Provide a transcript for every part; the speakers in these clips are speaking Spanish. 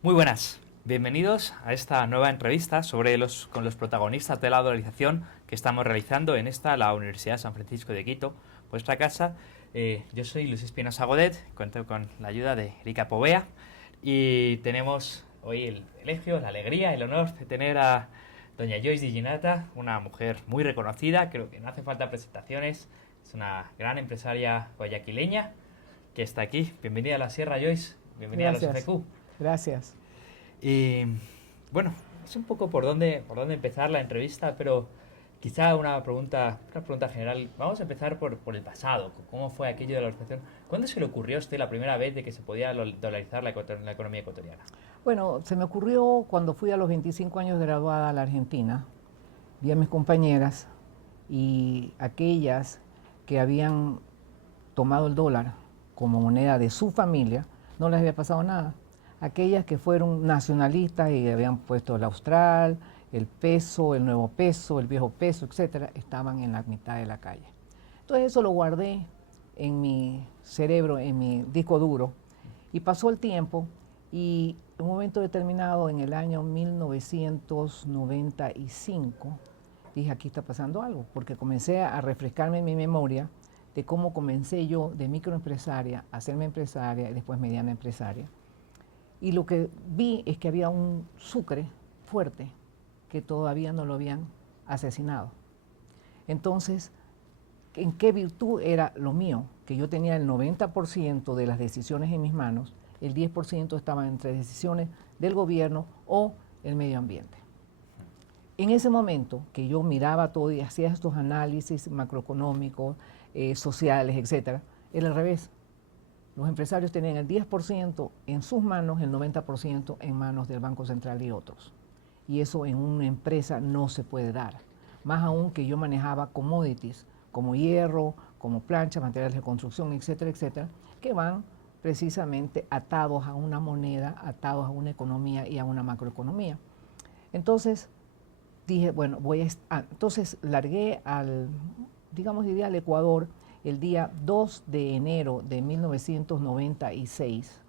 Muy buenas, bienvenidos a esta nueva entrevista con los protagonistas de la dolarización que estamos realizando en la Universidad de San Francisco de Quito, vuestra casa. Yo soy Luis Espinosa Godet, cuento con la ayuda de Erika Povea y tenemos hoy el privilegio, la alegría, el honor de tener a doña Joyce Di Ginata, una mujer muy reconocida, creo que no hace falta presentaciones, es una gran empresaria guayaquileña que está aquí. Bienvenida a la Sierra, Joyce, bienvenida a los Gracias, FQ. gracias. Y bueno, es un poco por dónde empezar la entrevista, pero quizá una pregunta general. Vamos a empezar por el pasado. ¿Cómo fue aquello de la dolarización? ¿Cuándo se le ocurrió a usted la primera vez de que se podía dolarizar la economía ecuatoriana? Bueno, se me ocurrió cuando fui a los 25 años graduada a la Argentina, vi a mis compañeras y aquellas que habían tomado el dólar como moneda de su familia, no les había pasado nada. Aquellas que fueron nacionalistas y habían puesto el austral, el peso, el nuevo peso, el viejo peso, etcétera, estaban en la mitad de la calle. Entonces eso lo guardé en mi cerebro, en mi disco duro, y pasó el tiempo y en un momento determinado, en el año 1995, dije, aquí está pasando algo, porque comencé a refrescarme en mi memoria de cómo comencé yo de microempresaria a hacerme empresaria y después mediana empresaria. Y lo que vi es que había un Sucre fuerte que todavía no lo habían asesinado. Entonces, ¿en qué virtud era lo mío? Que yo tenía el 90% de las decisiones en mis manos, el 10% estaban entre decisiones del gobierno o el medio ambiente. En ese momento que yo miraba todo y hacía estos análisis macroeconómicos, sociales, etcétera, era al revés. Los empresarios tenían el 10% en sus manos, el 90% en manos del Banco Central y otros. Y eso en una empresa no se puede dar. Más aún que yo manejaba commodities como hierro, como planchas, materiales de construcción, etcétera, etcétera, que van precisamente atados a una moneda, atados a una economía y a una macroeconomía. Entonces dije, bueno, entonces largué digamos, iría al Ecuador el día 2 de enero de 1996,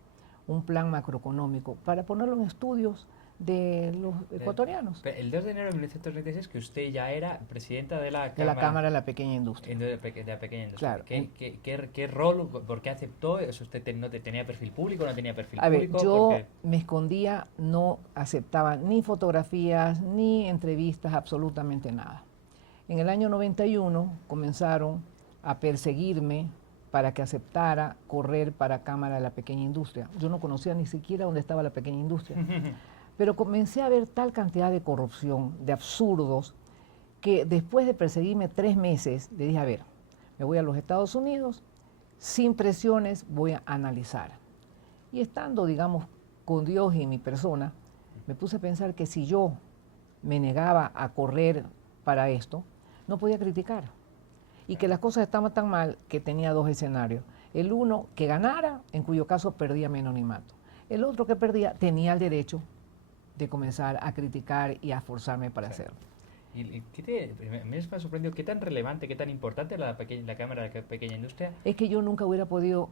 un plan macroeconómico para ponerlo en estudios de los ecuatorianos. El 2 de enero de 1996 que usted ya era presidenta de la De la Cámara Cámara de la Pequeña Industria. de la pequeña industria. Claro. ¿Qué rol, por qué aceptó? ¿Eso usted no tenía perfil público, no tenía perfil A ver, público? yo Porque me escondía, no aceptaba ni fotografías, ni entrevistas, absolutamente nada. En el año 91 comenzaron a perseguirme para que aceptara correr para Cámara de la Pequeña Industria. Yo no conocía ni siquiera dónde estaba la pequeña industria. Pero comencé a ver tal cantidad de corrupción, de absurdos, que después de perseguirme 3 meses, le dije, a ver, me voy a los Estados Unidos, sin presiones voy a analizar. Y estando, digamos, con Dios y mi persona, me puse a pensar que si yo me negaba a correr para esto, no podía criticar. Y que las cosas estaban tan mal que tenía dos escenarios. El uno, que ganara, en cuyo caso perdía mi anonimato. El otro que perdía tenía el derecho de comenzar a criticar y a forzarme para hacerlo. me ha sorprendido qué tan relevante, qué tan importante la Cámara de la Pequeña Industria. Es que yo nunca hubiera podido,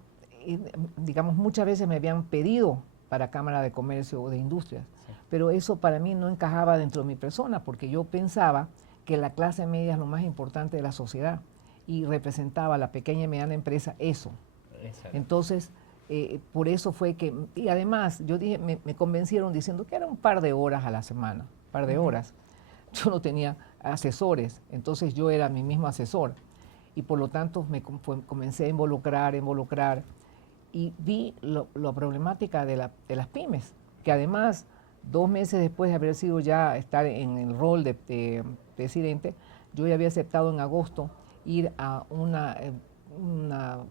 digamos, muchas veces me habían pedido para Cámara de Comercio o de Industrias, Sí. pero eso para mí no encajaba dentro de mi persona, porque yo pensaba que la clase media es lo más importante de la sociedad y representaba a la pequeña y mediana empresa eso. Exacto. Entonces, por eso fue que, y además yo dije, me convencieron diciendo que era un par de horas a la semana, un par de horas. Yo no tenía asesores, entonces yo era mi mismo asesor y por lo tanto comencé a involucrar y vi la problemática de las pymes, que además 2 meses después de haber sido ya estar en el rol de presidente, yo ya había aceptado en agosto ir a un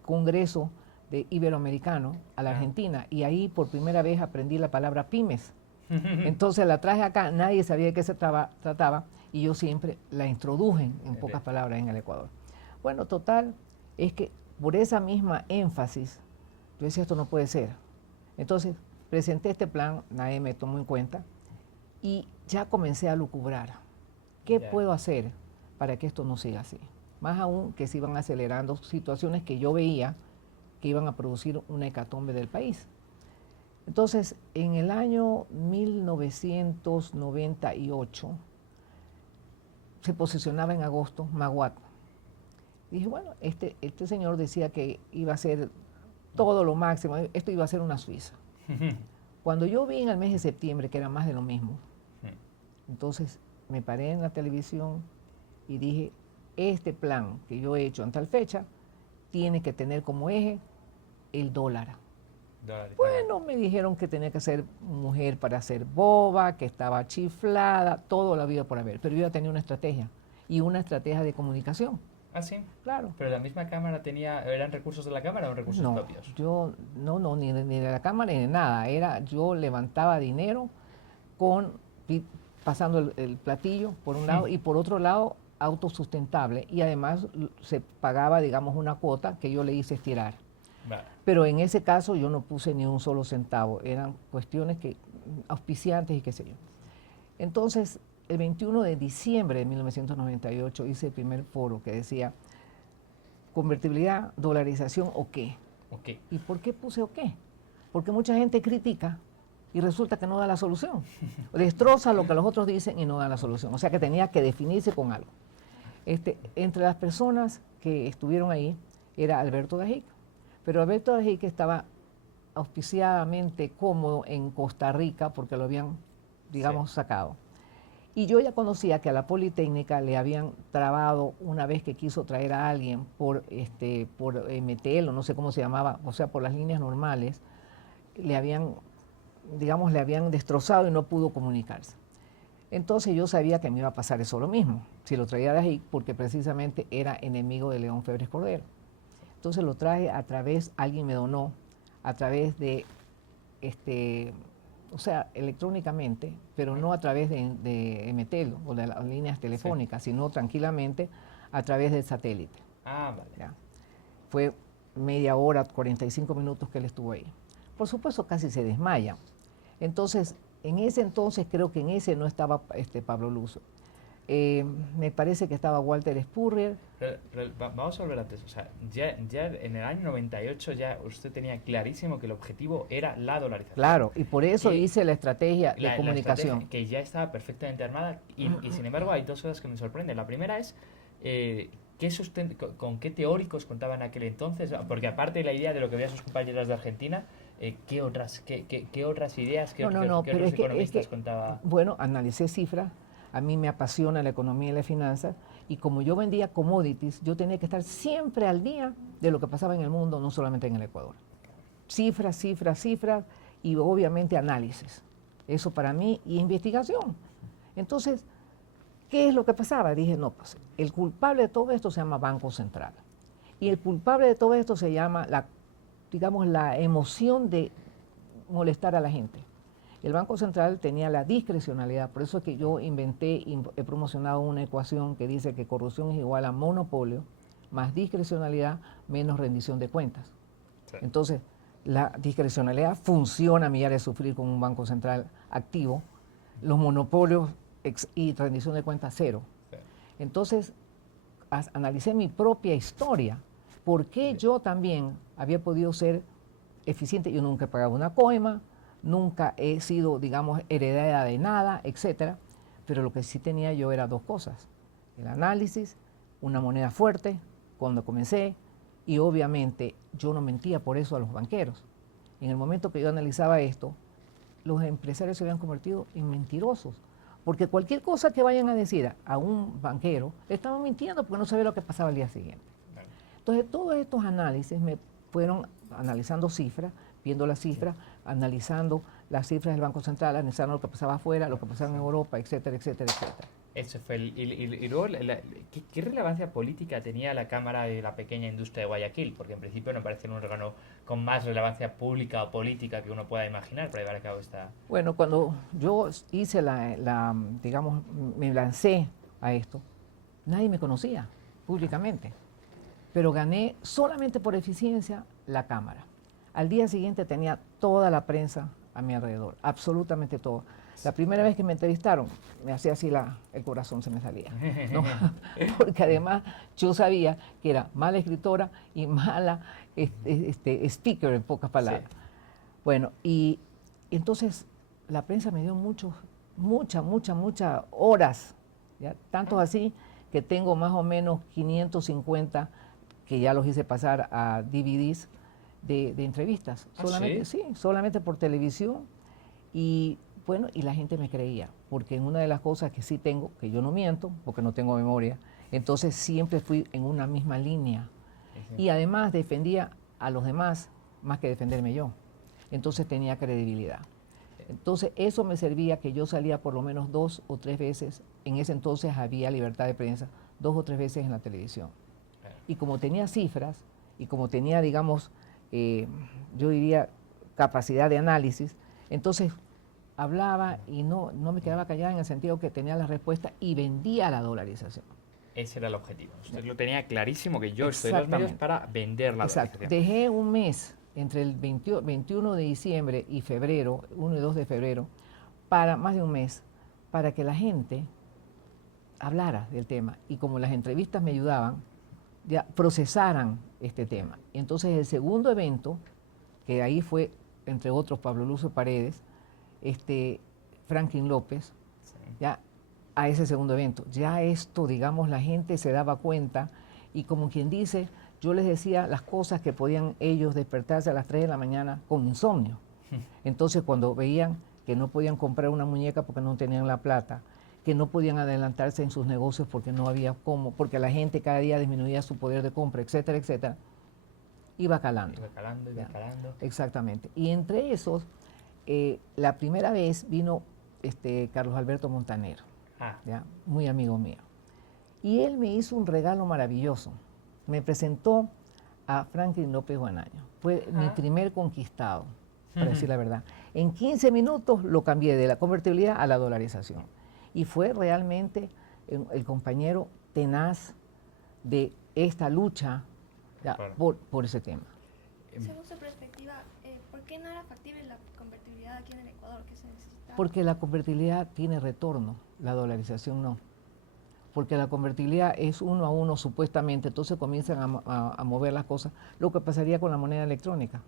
congreso de iberoamericano a la Argentina y ahí por primera vez aprendí la palabra pymes. Entonces la traje acá, nadie sabía de qué se trataba y yo siempre la introduje, en pocas palabras, en el Ecuador. Bueno, total, es que por esa misma énfasis, yo decía, esto no puede ser. Entonces presenté este plan, nadie me tomó en cuenta y ya comencé a lucubrar. ¿Qué puedo hacer para que esto no siga así? Más aún que se iban acelerando situaciones que yo veía que iban a producir una hecatombe del país. Entonces, en el año 1998, se posicionaba en agosto Maguad. Dije, bueno, este señor decía que iba a ser todo lo máximo, esto iba a ser una Suiza. Cuando yo vi en el mes de septiembre que era más de lo mismo, entonces me paré en la televisión y dije, este plan que yo he hecho en tal fecha tiene que tener como eje el dólar. Bueno, me dijeron que tenía que ser mujer para ser boba, que estaba chiflada, todo lo había por haber. Pero yo ya tenía una estrategia y una estrategia de comunicación. ¿Ah, sí? Claro. ¿Pero la misma cámara ¿eran recursos de la cámara o recursos propios? Ni de la cámara ni de nada. Yo levantaba dinero pasando el platillo por un lado y por otro lado autosustentable. Y además se pagaba, digamos, una cuota que yo le hice estirar. Vale. Pero en ese caso yo no puse ni un solo centavo, eran cuestiones auspiciantes y qué sé yo. Entonces, el 21 de diciembre de 1998 hice el primer foro que decía convertibilidad, dolarización o qué. Okay. ¿Y por qué puse o qué? Porque mucha gente critica y resulta que no da la solución. Destroza lo que los otros dicen y no da la solución. O sea que tenía que definirse con algo. Entre las personas que estuvieron ahí era Alberto Dajic. Pero Alberto Dajic estaba auspiciadamente cómodo en Costa Rica porque lo habían, digamos, sacado. Y yo ya conocía que a la Politécnica le habían trabado una vez que quiso traer a alguien por MTL, o no sé cómo se llamaba, o sea, por las líneas normales, le habían destrozado y no pudo comunicarse. Entonces yo sabía que me iba a pasar eso lo mismo, si lo traía de ahí, porque precisamente era enemigo de León Febres Cordero. Entonces lo traje alguien me donó, a través de, electrónicamente, pero no a través de MTEL o de las líneas telefónicas, sino tranquilamente a través del satélite. Ah, vale. ¿Ya? Fue media hora, 45 minutos que él estuvo ahí. Por supuesto, casi se desmaya. Entonces, creo que en ese no estaba Pablo Luzo. Me parece que estaba Walter Spurrier. Pero vamos a volver antes. O sea, ya en el año 98 ya usted tenía clarísimo que el objetivo era la dolarización. Claro, y por eso hice la estrategia de comunicación. La estrategia que ya estaba perfectamente armada y sin embargo hay dos cosas que me sorprenden. La primera es con qué teóricos contaban en aquel entonces, porque aparte de la idea de lo que veían sus compañeras de Argentina, ¿qué otras ideas, qué otros economistas contaba? Bueno, analicé cifras. A mí me apasiona la economía y la finanza, y como yo vendía commodities, yo tenía que estar siempre al día de lo que pasaba en el mundo, no solamente en el Ecuador. Cifras, y obviamente análisis. Eso para mí, y investigación. Entonces, ¿qué es lo que pasaba? Dije, no, pues, el culpable de todo esto se llama Banco Central. Y el culpable de todo esto se llama, la emoción de molestar a la gente. El Banco Central tenía la discrecionalidad, por eso es que yo inventé y he promocionado una ecuación que dice que corrupción es igual a monopolio más discrecionalidad menos rendición de cuentas. Sí. Entonces, la discrecionalidad funciona a millar de sufrir con un Banco Central activo, los monopolios y rendición de cuentas cero. Sí. Entonces, analicé mi propia historia, por qué yo también había podido ser eficiente. Yo nunca he pagado una coima, nunca he sido, digamos, heredera de nada, etcétera, pero lo que sí tenía yo era dos cosas: el análisis, una moneda fuerte cuando comencé, y obviamente yo no mentía por eso a los banqueros. En el momento que yo analizaba esto, los empresarios se habían convertido en mentirosos, porque cualquier cosa que vayan a decir a un banquero, le estaban mintiendo porque no sabía lo que pasaba el día siguiente. Entonces, todos estos análisis me fueron analizando cifras, viendo las cifras, analizando las cifras del Banco Central, analizando lo que pasaba afuera, lo que pasaba en Europa, etcétera, etcétera, etcétera. Eso fue y luego, ¿qué relevancia política tenía la Cámara de la Pequeña Industria de Guayaquil? Porque en principio no parece un órgano con más relevancia pública o política que uno pueda imaginar para llevar a cabo esta... Bueno, cuando yo hice digamos, me lancé a esto, nadie me conocía públicamente, pero gané solamente por eficiencia la Cámara. Al día siguiente tenía toda la prensa a mi alrededor, absolutamente todo. La primera vez que me entrevistaron, me hacía así el corazón se me salía, ¿no? Porque además yo sabía que era mala escritora y mala speaker, en pocas palabras. Sí. Bueno, y Entonces, la prensa me dio muchas horas, ¿ya? Tanto así que tengo más o menos 550 que ya los hice pasar a DVDs de entrevistas. Solamente, ¿sí? sí, solamente por televisión. Y bueno, y la gente me creía, porque en una de las cosas que sí tengo, que yo no miento, porque no tengo memoria, entonces siempre fui en una misma línea. Y además defendía a los demás más que defenderme yo. Entonces tenía credibilidad. Entonces eso me servía que yo salía por lo menos 2 o 3 veces, en ese entonces había libertad de prensa, 2 o 3 veces en la televisión. Y como tenía cifras, y como tenía, digamos, yo diría, capacidad de análisis, entonces hablaba y no me quedaba callada en el sentido que tenía la respuesta y vendía la dolarización. Ese era el objetivo. Usted lo tenía clarísimo, que yo estoy en los medios Exactamente. para vender la Exacto. dolarización. Dejé un mes entre el 21 de diciembre y febrero, 1 y 2 de febrero, para más de un mes, para que la gente hablara del tema. Y como las entrevistas me ayudaban, ya procesaran este tema. Y entonces el segundo evento, que ahí fue, entre otros, Pablo Lucio Paredes, Franklin López, Sí. ya a ese segundo evento. Ya esto, digamos, la gente se daba cuenta y como quien dice, yo les decía las cosas que podían ellos despertarse a las 3 de la mañana con insomnio. Entonces cuando veían que no podían comprar una muñeca porque no tenían la plata, que no podían adelantarse en sus negocios porque no había cómo, porque la gente cada día disminuía su poder de compra, etcétera, etcétera, iba calando. Iba calando, iba calando. Exactamente. Y entre esos, la primera vez vino Carlos Alberto Montanero, ¿ya? Muy amigo mío. Y él me hizo un regalo maravilloso. Me presentó a Franklin López Guanaño. Fue mi primer conquistado, para decir la verdad. En 15 minutos lo cambié de la convertibilidad a la dolarización. Y fue realmente el compañero tenaz de esta lucha, ya, por ese tema. Según su perspectiva, ¿por qué no era factible la convertibilidad aquí en el Ecuador? ¿Qué se necesitaba? Porque la convertibilidad tiene retorno, la dolarización no. Porque la convertibilidad es 1 a 1 supuestamente, entonces comienzan a mover las cosas. Lo que pasaría con la moneda electrónica.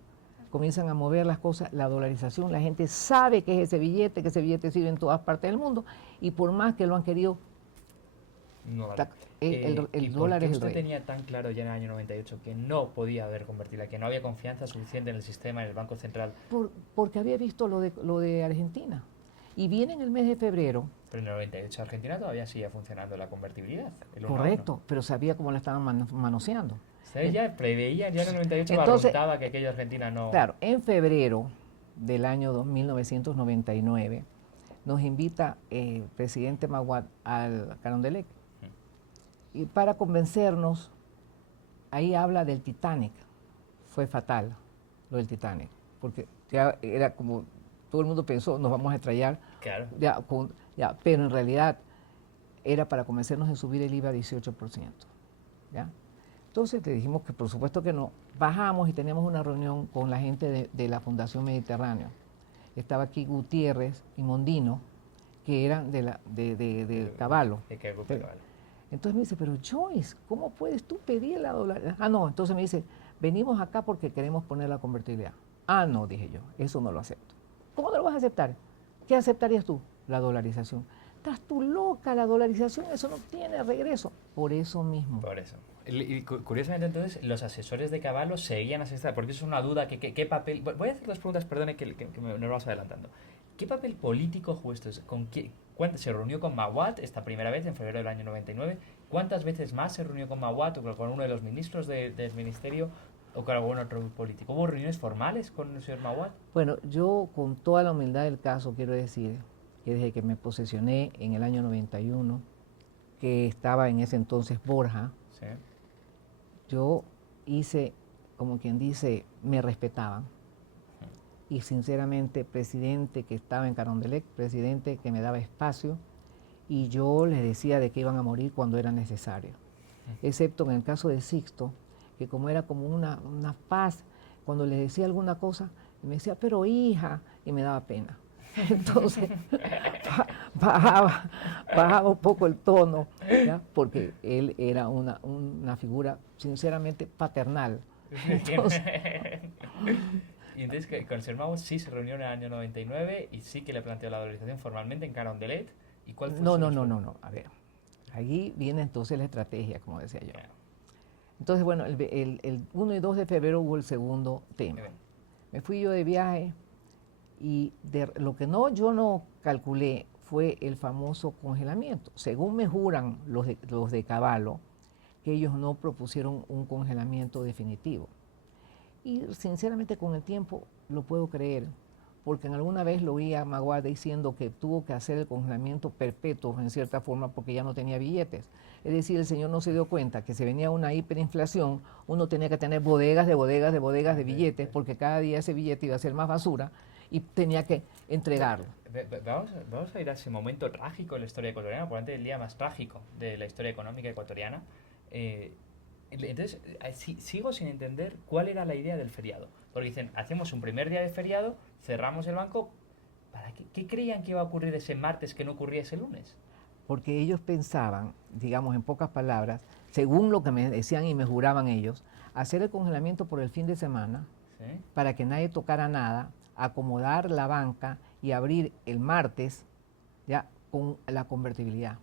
Comienzan a mover las cosas, la dolarización, la gente sabe que es ese billete, que ese billete sirve en todas partes del mundo, y por más que lo han querido, No, el dólar es el rey. ¿Usted tenía tan claro ya en el año 98 que no podía haber convertibilidad, que no había confianza suficiente en el sistema, en el Banco Central? Porque había visto lo de Argentina. Y viene en el mes de febrero. Pero en el 98 Argentina todavía sigue funcionando la convertibilidad. Correcto, pero sabía cómo la estaban manoseando. Ustedes ya preveían, ya en el 98 Entonces, barruntaba que aquella Argentina no... Claro, en febrero del año 1999 nos invita el presidente Maguad al Carondelet. Y para convencernos, ahí habla del Titanic. Fue fatal lo del Titanic, porque ya era como todo el mundo pensó, nos vamos a estrellar. Claro. Pero en realidad era para convencernos de subir el IVA a 18%. ¿Ya? Entonces le dijimos que por supuesto que no. Bajamos y teníamos una reunión con la gente de la Fundación Mediterráneo. Estaba aquí Gutiérrez y Mondino, que eran de Caballo. Entonces me dice, pero Joyce, ¿cómo puedes tú pedir la dólar? Ah, no, entonces me dice, venimos acá porque queremos poner la convertibilidad. Ah, no, dije yo, eso no lo acepto. ¿Cómo no lo vas a aceptar? ¿Qué aceptarías tú? La dolarización. Estás tú loca, la dolarización, eso no tiene regreso. Por eso mismo. Por eso. Y curiosamente entonces los asesores de Caballo seguían asesorando, porque eso es una duda, ¿qué papel? Voy a hacer las preguntas, perdone que nos vas adelantando. ¿Qué papel político jugó esto? ¿Se reunió con Maguad esta primera vez en febrero del año 99? ¿Cuántas veces más se reunió con Maguad o con uno de los ministros del ministerio o con algún otro político? ¿Hubo reuniones formales con el señor Maguad? Bueno, yo con toda la humildad del caso quiero decir que desde que me posesioné en el año 91, que estaba en ese entonces Borja, sí, yo hice, como quien dice, me respetaban. Y sinceramente, presidente que estaba en Carondelet, presidente que me daba espacio, y yo les decía de que iban a morir cuando era necesario. Excepto en el caso de Sixto, que como era como una paz, cuando le decía alguna cosa, me decía, pero hija, y me daba pena. Entonces, bajaba un poco el tono, ¿ya? Porque él era una figura sinceramente paternal. Entonces, Y entonces que conservamos, sí se reunió en el año 99 y sí que le planteó la dolarización formalmente en Carondelet. ¿Y cuál fue No, su no, no, respuesta? no, no. A ver, allí viene entonces la estrategia, como decía yo. Claro, Entonces, bueno, el 1 y 2 de febrero hubo el segundo tema. qué bien. Me fui yo de viaje y lo que yo no calculé fue el famoso congelamiento. Según me juran los de Caballo, que ellos no propusieron un congelamiento definitivo. Y sinceramente con el tiempo lo puedo creer, porque en alguna vez lo oí a Maguad diciendo que tuvo que hacer el congelamiento perpetuo en cierta forma porque ya no tenía billetes. Es decir, el señor no se dio cuenta que si venía una hiperinflación, uno tenía que tener bodegas de bodegas de bodegas de billetes, porque cada día ese billete iba a ser más basura y tenía que entregarlo. Vamos a ir a ese momento trágico en la historia ecuatoriana, probablemente el día más trágico de la historia económica ecuatoriana. Entonces, sigo sin entender cuál era la idea del feriado. Porque dicen, hacemos un primer día de feriado, cerramos el banco. ¿Para qué? ¿Qué creían que iba a ocurrir ese martes que no ocurría ese lunes? Porque ellos pensaban, digamos en pocas palabras, según lo que me decían y me juraban ellos, hacer el congelamiento por el fin de semana ¿Sí? para que nadie tocara nada, acomodar la banca y abrir el martes ya con la convertibilidad.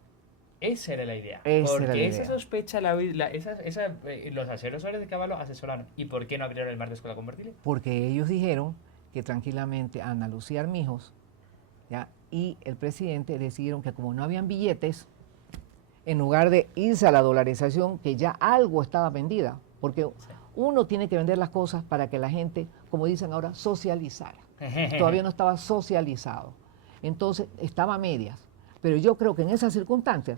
Esa era la idea. Esa era la Porque esa idea. sospecha, los asesores de Caballo asesoraron. ¿Y por qué no abrieron el martes con la convertible? Porque ellos dijeron que tranquilamente Ana Lucía Armijos ¿ya? Y el presidente decidieron que como no habían billetes, en lugar de irse a la dolarización, que ya algo estaba vendida, porque uno tiene que vender las cosas para que la gente, como dicen ahora, socializara. Todavía no estaba socializado. Entonces, estaba a medias. Pero yo creo que en esas circunstancias,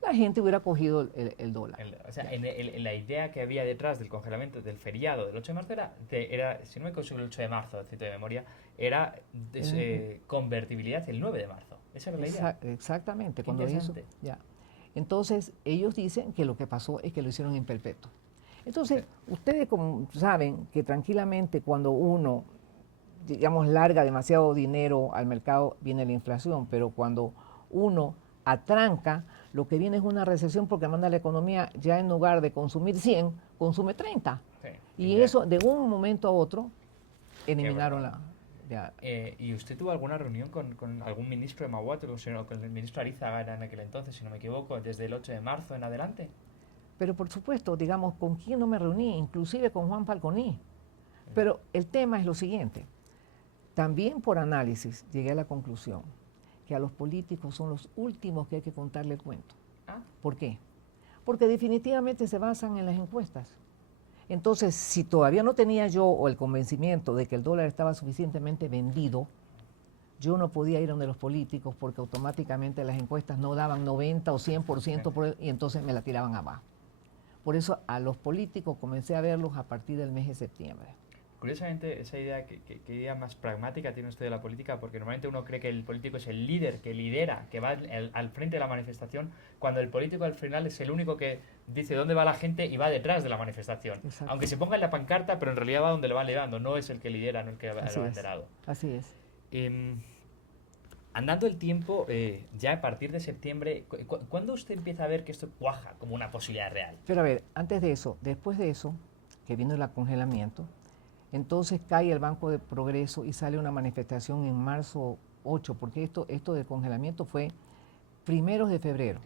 la gente hubiera cogido el dólar. En la idea que había detrás del congelamiento del feriado del 8 de marzo era si no me equivoco, el 8 de marzo, cito de memoria, era convertibilidad el 9 de marzo. Esa era la idea. Exactamente. Qué Cuando hizo, interesante. ya. Entonces, ellos dicen que lo que pasó es que lo hicieron en perpetuo. Entonces, ustedes como saben que tranquilamente cuando uno, digamos, larga demasiado dinero al mercado, viene la inflación, pero cuando uno atranca, lo que viene es una recesión porque manda la economía ya en lugar de consumir 100, consume 30. Sí, Y ya. eso de un momento a otro eliminaron bueno. ¿Y usted tuvo alguna reunión con algún ministro de Maguat o con el ministro Arizaga en aquel entonces, si no me equivoco, desde el 8 de marzo en adelante? Pero por supuesto, digamos, ¿con quién no me reuní? Inclusive con Juan Falconi. Pero el tema es lo siguiente. También por análisis llegué a la conclusión que a los políticos son los últimos que hay que contarle el cuento. Ah, ¿Por qué? Porque definitivamente se basan en las encuestas. Entonces, si todavía no tenía yo o el convencimiento de que el dólar estaba suficientemente vendido, yo no podía ir donde los políticos porque automáticamente las encuestas no daban 90 o 100% y entonces me la tiraban abajo. Por eso a los políticos comencé a verlos a partir del mes de septiembre. curiosamente, esa idea, ¿qué idea más pragmática tiene usted de la política? Porque normalmente uno cree que el político es el líder, que lidera, que va al frente de la manifestación, cuando el político al final es el único que dice dónde va la gente y va detrás de la manifestación. Exacto. Aunque se ponga en la pancarta, pero en realidad va donde le va liderando, no es el que lidera, no el que lo ha liderado. Así es. Andando el tiempo, ya a partir de septiembre, ¿cuándo usted empieza a ver que esto cuaja como una posibilidad real? Pero a ver, antes de eso, después de eso, que vino el congelamiento, entonces cae el Banco de Progreso y sale una manifestación en marzo 8, porque esto del congelamiento fue primeros de febrero.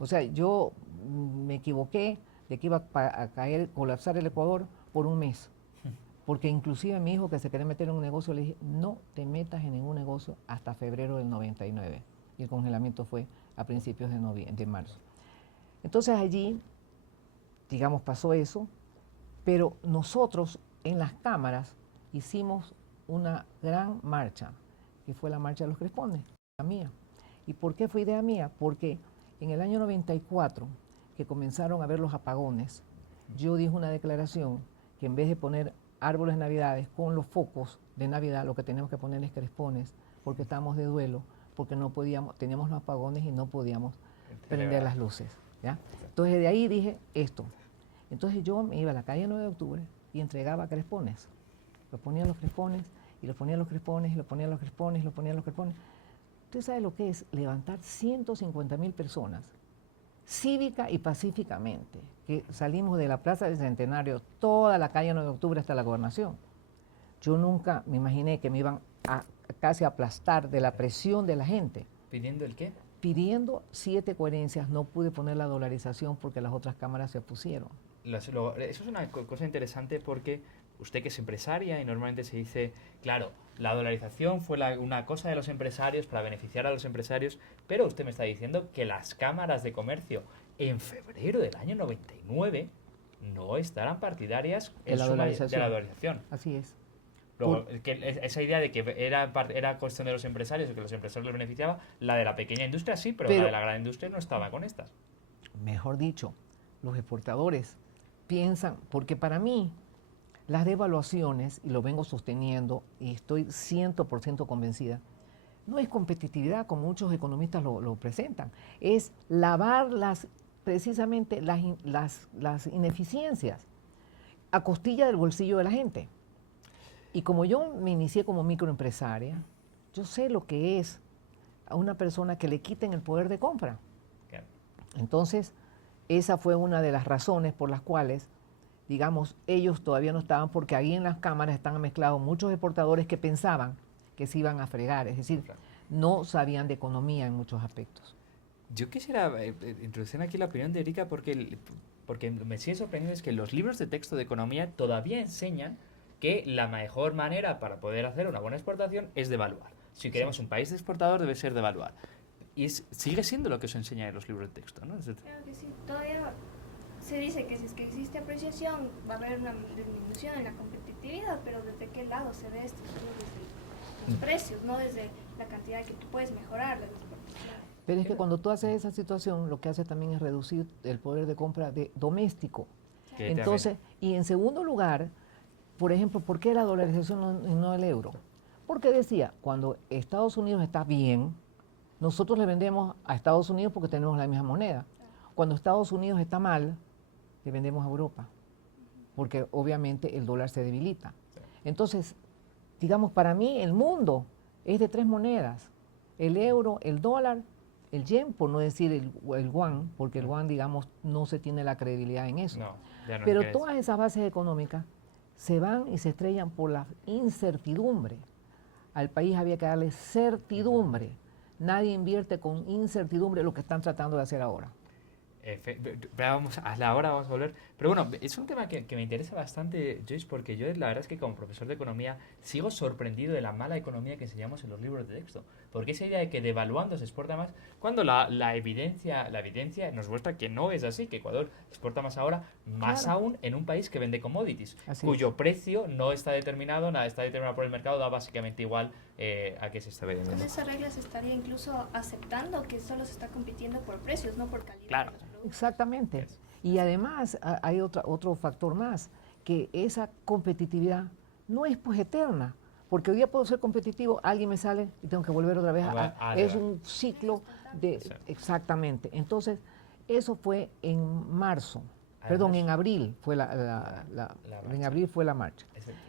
O sea, yo me equivoqué de que iba a colapsar el Ecuador por un mes. Porque inclusive mi hijo que se quería meter en un negocio, le dije, no te metas en ningún negocio hasta febrero del 99. Y el congelamiento fue a principios de marzo. Entonces allí, digamos, pasó eso, pero nosotros en las cámaras hicimos una gran marcha, que fue la marcha de los Crespones, la mía. ¿Y por qué fue idea mía? Porque en el año 94, que comenzaron a ver los apagones, yo dije una declaración que en vez de poner árboles de Navidades con los focos de Navidad, lo que tenemos que poner es Crespones, porque estábamos de duelo, porque no podíamos, teníamos los apagones y no podíamos prender las luces. ¿Ya? Entonces de ahí dije esto. Entonces yo me iba a la calle 9 de octubre y entregaba Crespones. Lo ponía los Crespones, y lo ponía los Crespones, y lo ponía los Crespones, y lo ponía los Crespones. ¿Usted sabe lo que es levantar 150.000 personas cívica y pacíficamente, que salimos de la Plaza del Centenario, toda la calle 9 de octubre hasta la Gobernación? Yo nunca me imaginé que me iban a casi aplastar de la presión de la gente. ¿Pidiendo el qué? Pidiendo 7 coherencias, no pude poner la dolarización porque las otras cámaras se opusieron. Eso es una cosa interesante porque usted que es empresaria y normalmente se dice, claro, la dolarización fue una cosa de los empresarios para beneficiar a los empresarios, pero usted me está diciendo que las cámaras de comercio en febrero del año 99 no estarán partidarias De la dolarización. de la dolarización. Así es. Luego, esa idea de que era cuestión de los empresarios y que los empresarios les beneficiaba, la de la pequeña industria sí, pero la de la gran industria no estaba con estas. Mejor dicho, los exportadores piensan, porque para mí las devaluaciones, y lo vengo sosteniendo y estoy 100% convencida, no es competitividad como muchos economistas lo presentan, es lavar precisamente las ineficiencias a costilla del bolsillo de la gente. Y como yo me inicié como microempresaria, yo sé lo que es a una persona que le quiten el poder de compra. Claro. Entonces, esa fue una de las razones por las cuales, digamos, ellos todavía no estaban, porque ahí en las cámaras están mezclados muchos exportadores que pensaban que se iban a fregar, es decir, Claro. no sabían de economía en muchos aspectos. Yo quisiera introducir aquí la opinión de Erika porque me sigue sorprendiendo es que los libros de texto de economía todavía enseñan que la mejor manera para poder hacer una buena exportación es devaluar. Si queremos un país exportador debe ser devaluar. Y sigue siendo lo que se enseña en los libros de texto, ¿no? Claro que sí, todavía se dice que si es que existe apreciación va a haber una disminución en la competitividad, pero ¿desde qué lado se ve esto? Solo desde los precios, no desde la cantidad que tú puedes mejorar las exportaciones. Pero es que cuando tú haces esa situación, lo que haces también es reducir el poder de compra doméstico. Que Entonces, y en segundo lugar, por ejemplo, ¿por qué la dolarización y no el euro? Porque decía, cuando Estados Unidos está bien, nosotros le vendemos a Estados Unidos porque tenemos la misma moneda. Cuando Estados Unidos está mal, le vendemos a Europa, porque obviamente el dólar se debilita. Entonces, digamos, para mí el mundo es de 3 monedas, el euro, el dólar, el yen, por no decir el yuan, porque el yuan, digamos, no se tiene la credibilidad en eso. No, ya no Pero es. todas esas bases económicas se van y se estrellan por la incertidumbre. Al país había que darle certidumbre. Nadie invierte con incertidumbre lo que están tratando de hacer ahora. Vamos a la hora, vamos a volver. Pero bueno, es un tema que me interesa bastante, Joyce, porque yo la verdad es que como profesor de economía sigo sorprendido de la mala economía que enseñamos en los libros de texto. Porque esa idea de que devaluando se exporta más, cuando la evidencia nos muestra que no es así, que Ecuador exporta más ahora, más Claro. aún en un país que vende commodities, Así cuyo es. precio no está determinado, nada está determinado por el mercado, da básicamente igual a qué se está vendiendo. Con esa regla se estaría incluso aceptando que solo se está compitiendo por precios, no por calidad Claro. de los productos. Exactamente. Y además hay otro factor más, que esa competitividad no es pues eterna, porque hoy día puedo ser competitivo, alguien me sale y tengo que volver otra vez es un ciclo de... Exacto. Exactamente. Entonces, eso fue en marzo, perdón, en abril fue en abril fue la marcha. Exacto.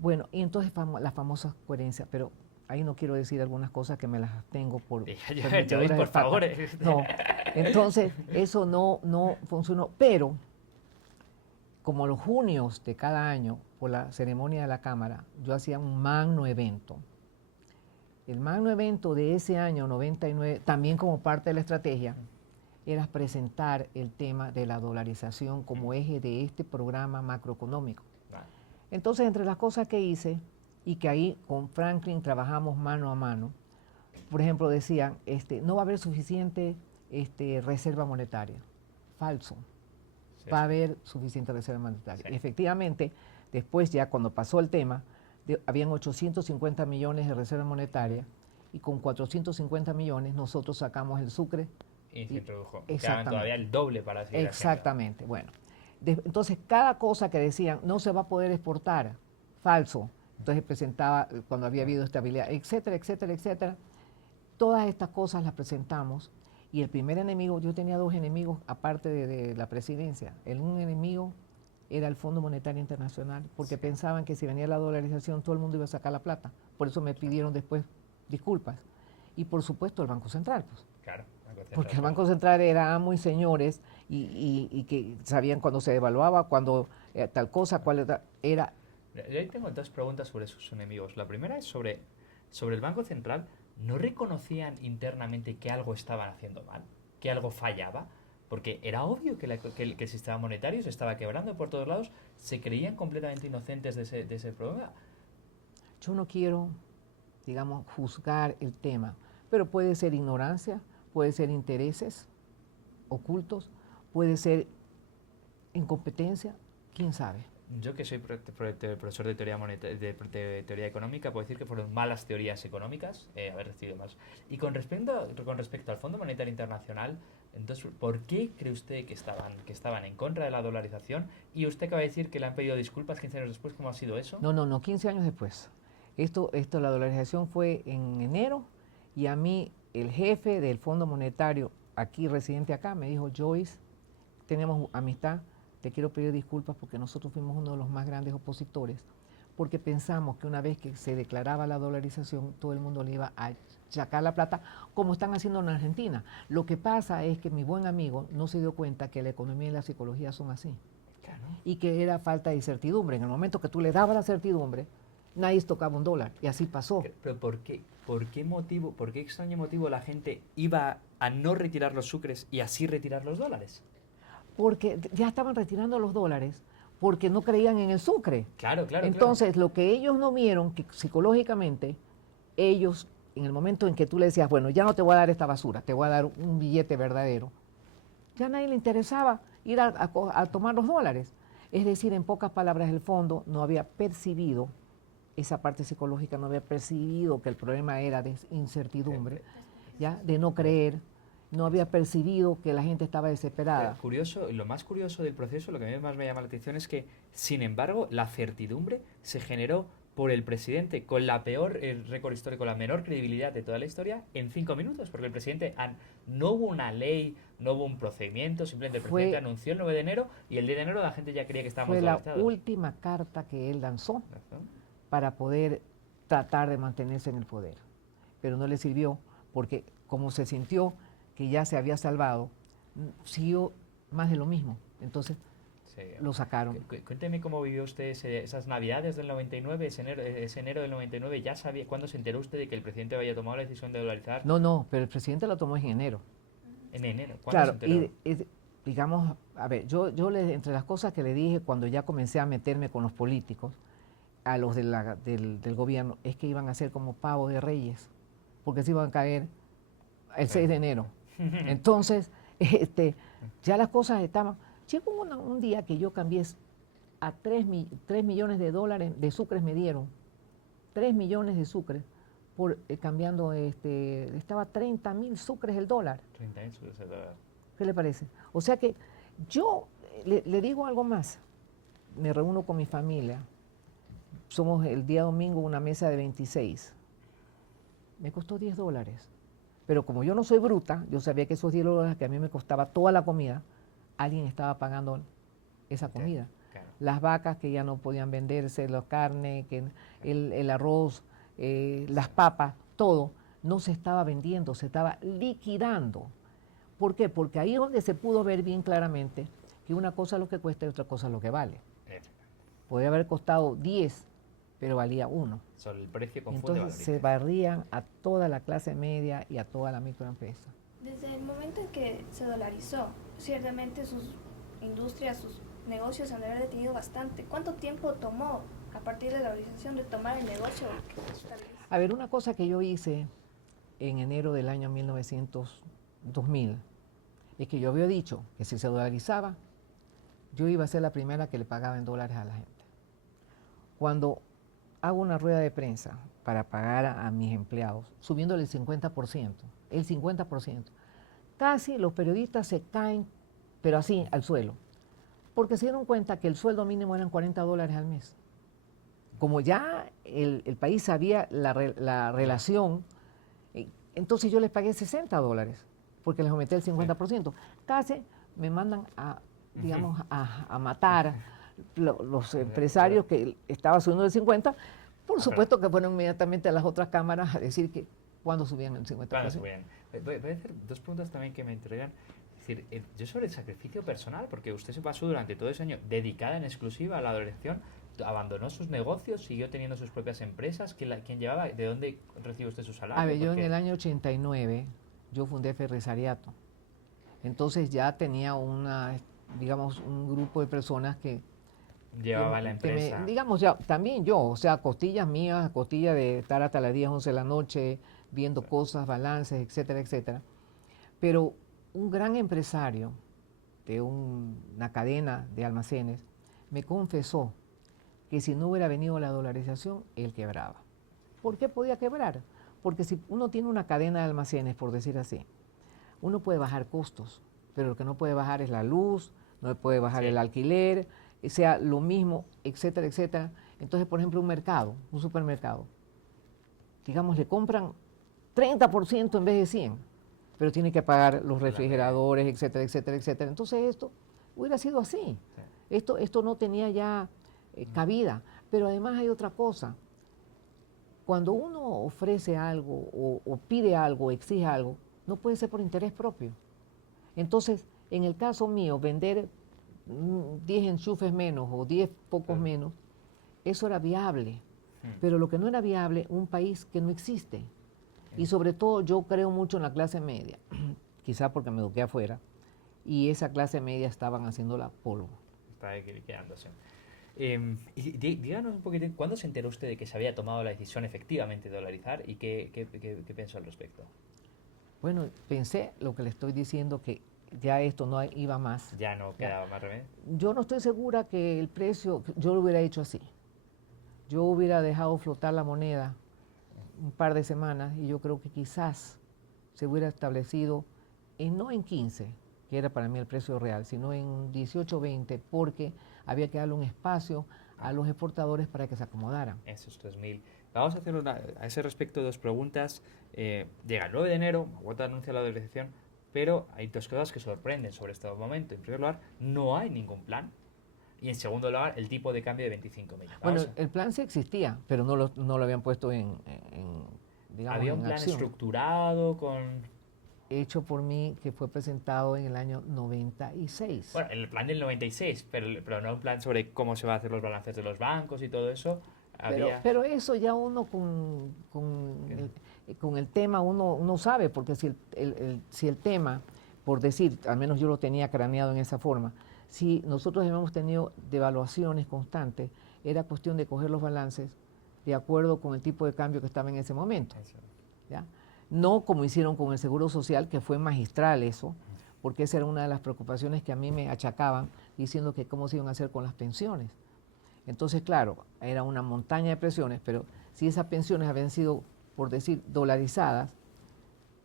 Bueno, y entonces la famosa coherencia, pero ahí no quiero decir algunas cosas que me las tengo por... Joyce, meteduras de por pata. favor. No, entonces eso no funcionó, pero como los junios de cada año, por la ceremonia de la Cámara, yo hacía un magno evento. El magno evento de ese año 99, también como parte de la estrategia, era presentar el tema de la dolarización como eje de este programa macroeconómico. Vale. Entonces, entre las cosas que hice, y que ahí con Franklin trabajamos mano a mano, por ejemplo, decían, no va a haber suficiente reserva monetaria. Falso. Sí, Va a sí. haber suficiente reserva monetaria. Sí. Y efectivamente, después ya cuando pasó el tema, habían 850 millones de reserva monetaria y con 450 millones nosotros sacamos el Sucre. Y se introdujo. Exactamente. Quedaban todavía el doble para seguir Exactamente. Bueno, entonces cada cosa que decían no se va a poder exportar, falso. Entonces presentaba cuando había habido estabilidad, etcétera, etcétera, etcétera. Todas estas cosas las presentamos y el primer enemigo, yo tenía 2 enemigos aparte de la presidencia. Un enemigo era el Fondo Monetario Internacional porque pensaban que si venía la dolarización todo el mundo iba a sacar la plata. Por eso me pidieron después disculpas. Y por supuesto el Banco Central, pues. Claro. Porque el Banco Central era amo y señores y que sabían cuando se devaluaba, cuando tal cosa, cuál era Yo ahí tengo dos preguntas sobre sus enemigos. La primera es sobre el Banco Central. ¿No reconocían internamente que algo estaban haciendo mal? ¿Que algo fallaba? Porque era obvio que, que el sistema monetario se estaba quebrando por todos lados. ¿Se creían completamente inocentes de ese problema? Yo no quiero, digamos, juzgar el tema, pero puede ser ignorancia, puede ser intereses ocultos, puede ser incompetencia, quién sabe. Yo que soy profesor de teoría, de teoría económica, puedo decir que fueron malas teorías económicas haber recibido más. Y con respecto al Fondo Monetario Internacional, entonces, ¿por qué cree usted que estaban en contra de la dolarización? Y usted acaba de decir que le han pedido disculpas 15 años después. ¿Cómo ha sido eso? No, 15 años después. La dolarización fue en enero y a mí el jefe del Fondo Monetario, aquí residente acá, me dijo, Joyce, tenemos amistad, te quiero pedir disculpas porque nosotros fuimos uno de los más grandes opositores, porque pensamos que una vez que se declaraba la dolarización, todo el mundo le iba a sacar la plata, como están haciendo en Argentina. Lo que pasa es que mi buen amigo no se dio cuenta que la economía y la psicología son así. Claro. Y que era falta de certidumbre. En el momento que tú le dabas la certidumbre, nadie tocaba un dólar, y así pasó. ¿Pero por qué extraño motivo la gente iba a no retirar los sucres y así retirar los dólares? Porque ya estaban retirando los dólares porque no creían en el sucre. Claro. Entonces, lo que ellos no vieron, que psicológicamente, ellos, en el momento en que tú le decías, bueno, ya no te voy a dar esta basura, te voy a dar un billete verdadero, ya a nadie le interesaba ir a tomar los dólares. Es decir, en pocas palabras, el fondo no había percibido esa parte psicológica, no había percibido que el problema era de incertidumbre, ¿ya? De no creer, no había percibido que la gente estaba desesperada. Lo más curioso del proceso, lo que a mí más me llama la atención es que, sin embargo, la certidumbre se generó por el presidente con la peor récord histórico, la menor credibilidad de toda la historia, en 5 minutos, porque el presidente no hubo una ley, no hubo un procedimiento, simplemente el presidente anunció el 9 de enero y el 10 de enero la gente ya creía que estábamos dolarizados. Fue la última carta que él lanzó para poder tratar de mantenerse en el poder, pero no le sirvió porque como se sintió que ya se había salvado, siguió más de lo mismo, entonces lo sacaron. Cuénteme cómo vivió usted esas navidades del 99, ese enero del 99, ¿ya sabía cuándo se enteró usted de que el presidente había tomado la decisión de dolarizar? No, pero el presidente lo tomó en enero. ¿En enero? ¿Cuándo se enteró? Y digamos, a ver, yo entre las cosas que le dije cuando ya comencé a meterme con los políticos, a los del gobierno, es que iban a ser como pavo de reyes, porque se iban a caer el 6 de enero. Entonces, ya las cosas estaban... Llegó un día que yo cambié a 3 millones de dólares, de sucres me dieron, 3 millones de sucres, por cambiando, estaba 30.000 sucres el dólar. 30.000 sucres el dólar. ¿Qué le parece? O sea que yo le digo algo más, me reúno con mi familia, somos el día domingo una mesa de 26, me costó $10. Pero como yo no soy bruta, yo sabía que esos $10 que a mí me costaba toda la comida, alguien estaba pagando esa comida. Claro. Las vacas que ya no podían venderse, la carne, el arroz, las papas, todo, no se estaba vendiendo, se estaba liquidando. ¿Por qué? Porque ahí es donde se pudo ver bien claramente que una cosa es lo que cuesta y otra cosa es lo que vale. Podría haber costado 10, pero valía 1. Sobre el precio confunde. Entonces se barrían a toda la clase media y a toda la microempresa. Desde el momento en que se dolarizó, ciertamente sus industrias, sus negocios han de haber detenido bastante. ¿Cuánto tiempo tomó a partir de la dolarización de tomar el negocio? A ver, una cosa que yo hice en enero del año 2000, es que yo había dicho que si se dolarizaba, yo iba a ser la primera que le pagaba en dólares a la gente. Cuando hago una rueda de prensa para pagar a mis empleados, subiéndole el 50%, casi los periodistas se caen, pero así, al suelo, porque se dieron cuenta que el sueldo mínimo eran $40 al mes. Como ya el país sabía la relación, entonces yo les pagué $60, porque les aumenté el 50%. Casi me mandan a matar los empresarios que estaban subiendo el 50%. Por supuesto que fueron inmediatamente a las otras cámaras a decir que cuando subían el 50%. Claro, subían. Voy a hacer dos preguntas también que me entregan. Es decir, yo sobre el sacrificio personal, porque usted se pasó durante todo ese año dedicada en exclusiva a la dolarización, abandonó sus negocios, siguió teniendo sus propias empresas. ¿Quién llevaba? ¿De dónde recibe usted su salario? A ver, yo en Porque el año 89, yo fundé Ferresariato. Entonces ya tenía digamos, un grupo de personas llevaba la empresa. digamos, ya, también yo, o sea, costillas mías, costillas de estar hasta las 10, 11 de la noche, viendo cosas, balances, etcétera, etcétera. Pero un gran empresario de una cadena de almacenes me confesó que si no hubiera venido la dolarización, él quebraba. ¿Por qué podía quebrar? Porque si uno tiene una cadena de almacenes, por decir así, uno puede bajar costos, pero lo que no puede bajar es la luz, no puede bajar el alquiler, sea lo mismo, etcétera, etcétera. Entonces, por ejemplo, un supermercado, digamos, le compran 30% en vez de 100, pero tiene que pagar los refrigeradores, etcétera, etcétera, etcétera. Entonces esto hubiera sido así. Esto no tenía ya cabida. Pero además hay otra cosa. Cuando uno ofrece algo o pide algo, exige algo, no puede ser por interés propio. Entonces, en el caso mío, vender 10 enchufes menos o 10 pocos menos, eso era viable. Pero lo que no era viable, un país que no existe. Y sobre todo yo creo mucho en la clase media, quizá porque me eduqué afuera, y esa clase media estaban haciéndola polvo. Está quedándose. Y díganos un poquito, ¿cuándo se enteró usted de que se había tomado la decisión efectivamente de dolarizar y qué pensó al respecto? Bueno, pensé lo que le estoy diciendo, que ya esto no iba más. Ya no quedaba más remedio. Yo no estoy segura que el precio, yo lo hubiera hecho así. Yo hubiera dejado flotar la moneda un par de semanas y yo creo que quizás se hubiera establecido no en 15, que era para mí el precio real, sino en 18 o 20, porque había que darle un espacio a los exportadores para que se acomodaran. Esos 3.000. Vamos a hacer a ese respecto dos preguntas. Llega el 9 de enero, Bogotá anuncia la dolarización, pero hay dos cosas que sorprenden sobre este momento. En primer lugar, no hay ningún plan. Y en segundo lugar, el tipo de cambio de 25.000. Bueno, el plan sí existía, pero no lo habían puesto digamos, había un plan acción. Estructurado con... Hecho por mí, que fue presentado en el año 96. Bueno, el plan del 96, pero no un plan sobre cómo se van a hacer los balances de los bancos y todo eso. Pero eso ya uno con el tema uno sabe, porque si el tema, por decir, al menos yo lo tenía craneado en esa forma, si nosotros hemos tenido devaluaciones constantes, era cuestión de coger los balances de acuerdo con el tipo de cambio que estaba en ese momento. ¿Ya? No como hicieron con el Seguro Social, que fue magistral eso, porque esa era una de las preocupaciones que a mí me achacaban, diciendo que cómo se iban a hacer con las pensiones. Entonces, claro, era una montaña de pensiones, pero si esas pensiones habían sido, por decir, dolarizadas,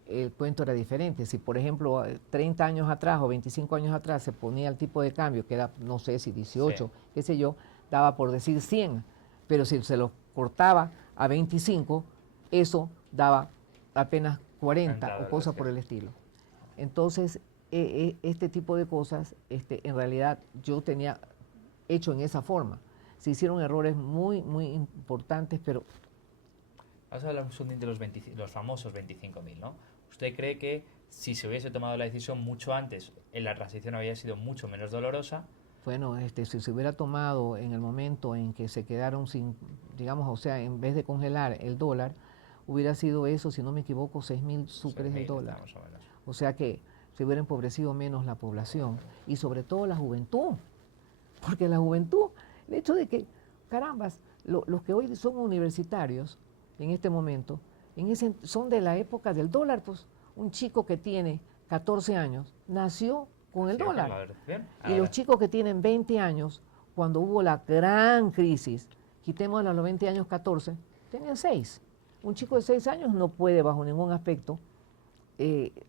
el cuento era diferente. Si, por ejemplo, 30 años atrás o 25 años atrás se ponía el tipo de cambio, que era, no sé si 18, qué sé yo, daba por decir 100, pero si se lo cortaba a 25, eso daba apenas 40 o cosas por el estilo. Entonces, este tipo de cosas, en realidad yo tenía hecho en esa forma. Se hicieron errores muy, muy importantes, pero... Vamos a hablar un segundo de los famosos 25.000, ¿no? ¿Usted cree que si se hubiese tomado la decisión mucho antes, la transición habría sido mucho menos dolorosa? Bueno, si se hubiera tomado en el momento en que se quedaron sin, digamos, o sea, en vez de congelar el dólar, hubiera sido eso, si no me equivoco, 6.000 sucres el dólar. O sea que se hubiera empobrecido menos la población y sobre todo la juventud. Porque la juventud, el hecho de que, carambas, los que hoy son universitarios en este momento, son de la época del dólar, pues un chico que tiene 14 años nació con el dólar. Y los chicos que tienen 20 años, cuando hubo la gran crisis, quitemos a los 20 años 14, tenían 6. Un chico de 6 años no puede bajo ningún aspecto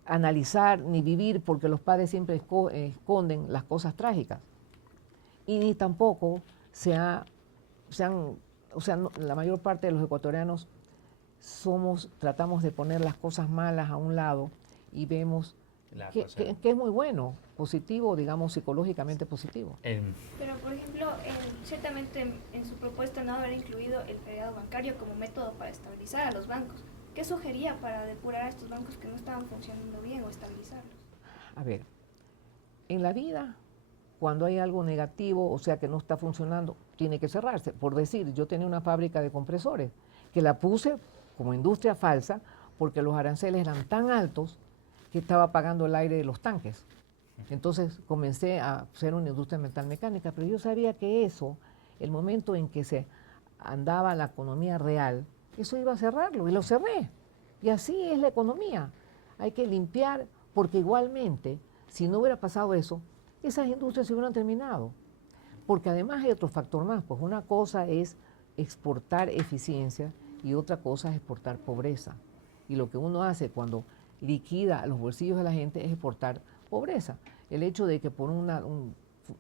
analizar ni vivir, porque los padres siempre esconden las cosas trágicas. Y ni tampoco la mayor parte de los ecuatorianos tratamos de poner las cosas malas a un lado y vemos que es muy bueno, positivo, digamos, psicológicamente positivo. Pero, por ejemplo, ciertamente en su propuesta no haber incluido el feriado bancario como método para estabilizar a los bancos. ¿Qué sugería para depurar a estos bancos que no estaban funcionando bien o estabilizarlos? A ver, en la vida cuando hay algo negativo, o sea que no está funcionando, tiene que cerrarse. Por decir, yo tenía una fábrica de compresores que la puse como industria falsa porque los aranceles eran tan altos que estaba pagando el aire de los tanques. Entonces comencé a ser una industria metalmecánica, pero yo sabía que eso, el momento en que se andaba la economía real, eso iba a cerrarlo y lo cerré. Y así es la economía. Hay que limpiar porque igualmente, si no hubiera pasado eso, esas industrias se hubieran terminado. Porque además hay otro factor más, pues una cosa es exportar eficiencia y otra cosa es exportar pobreza. Y lo que uno hace cuando liquida los bolsillos de la gente es exportar pobreza. El hecho de que por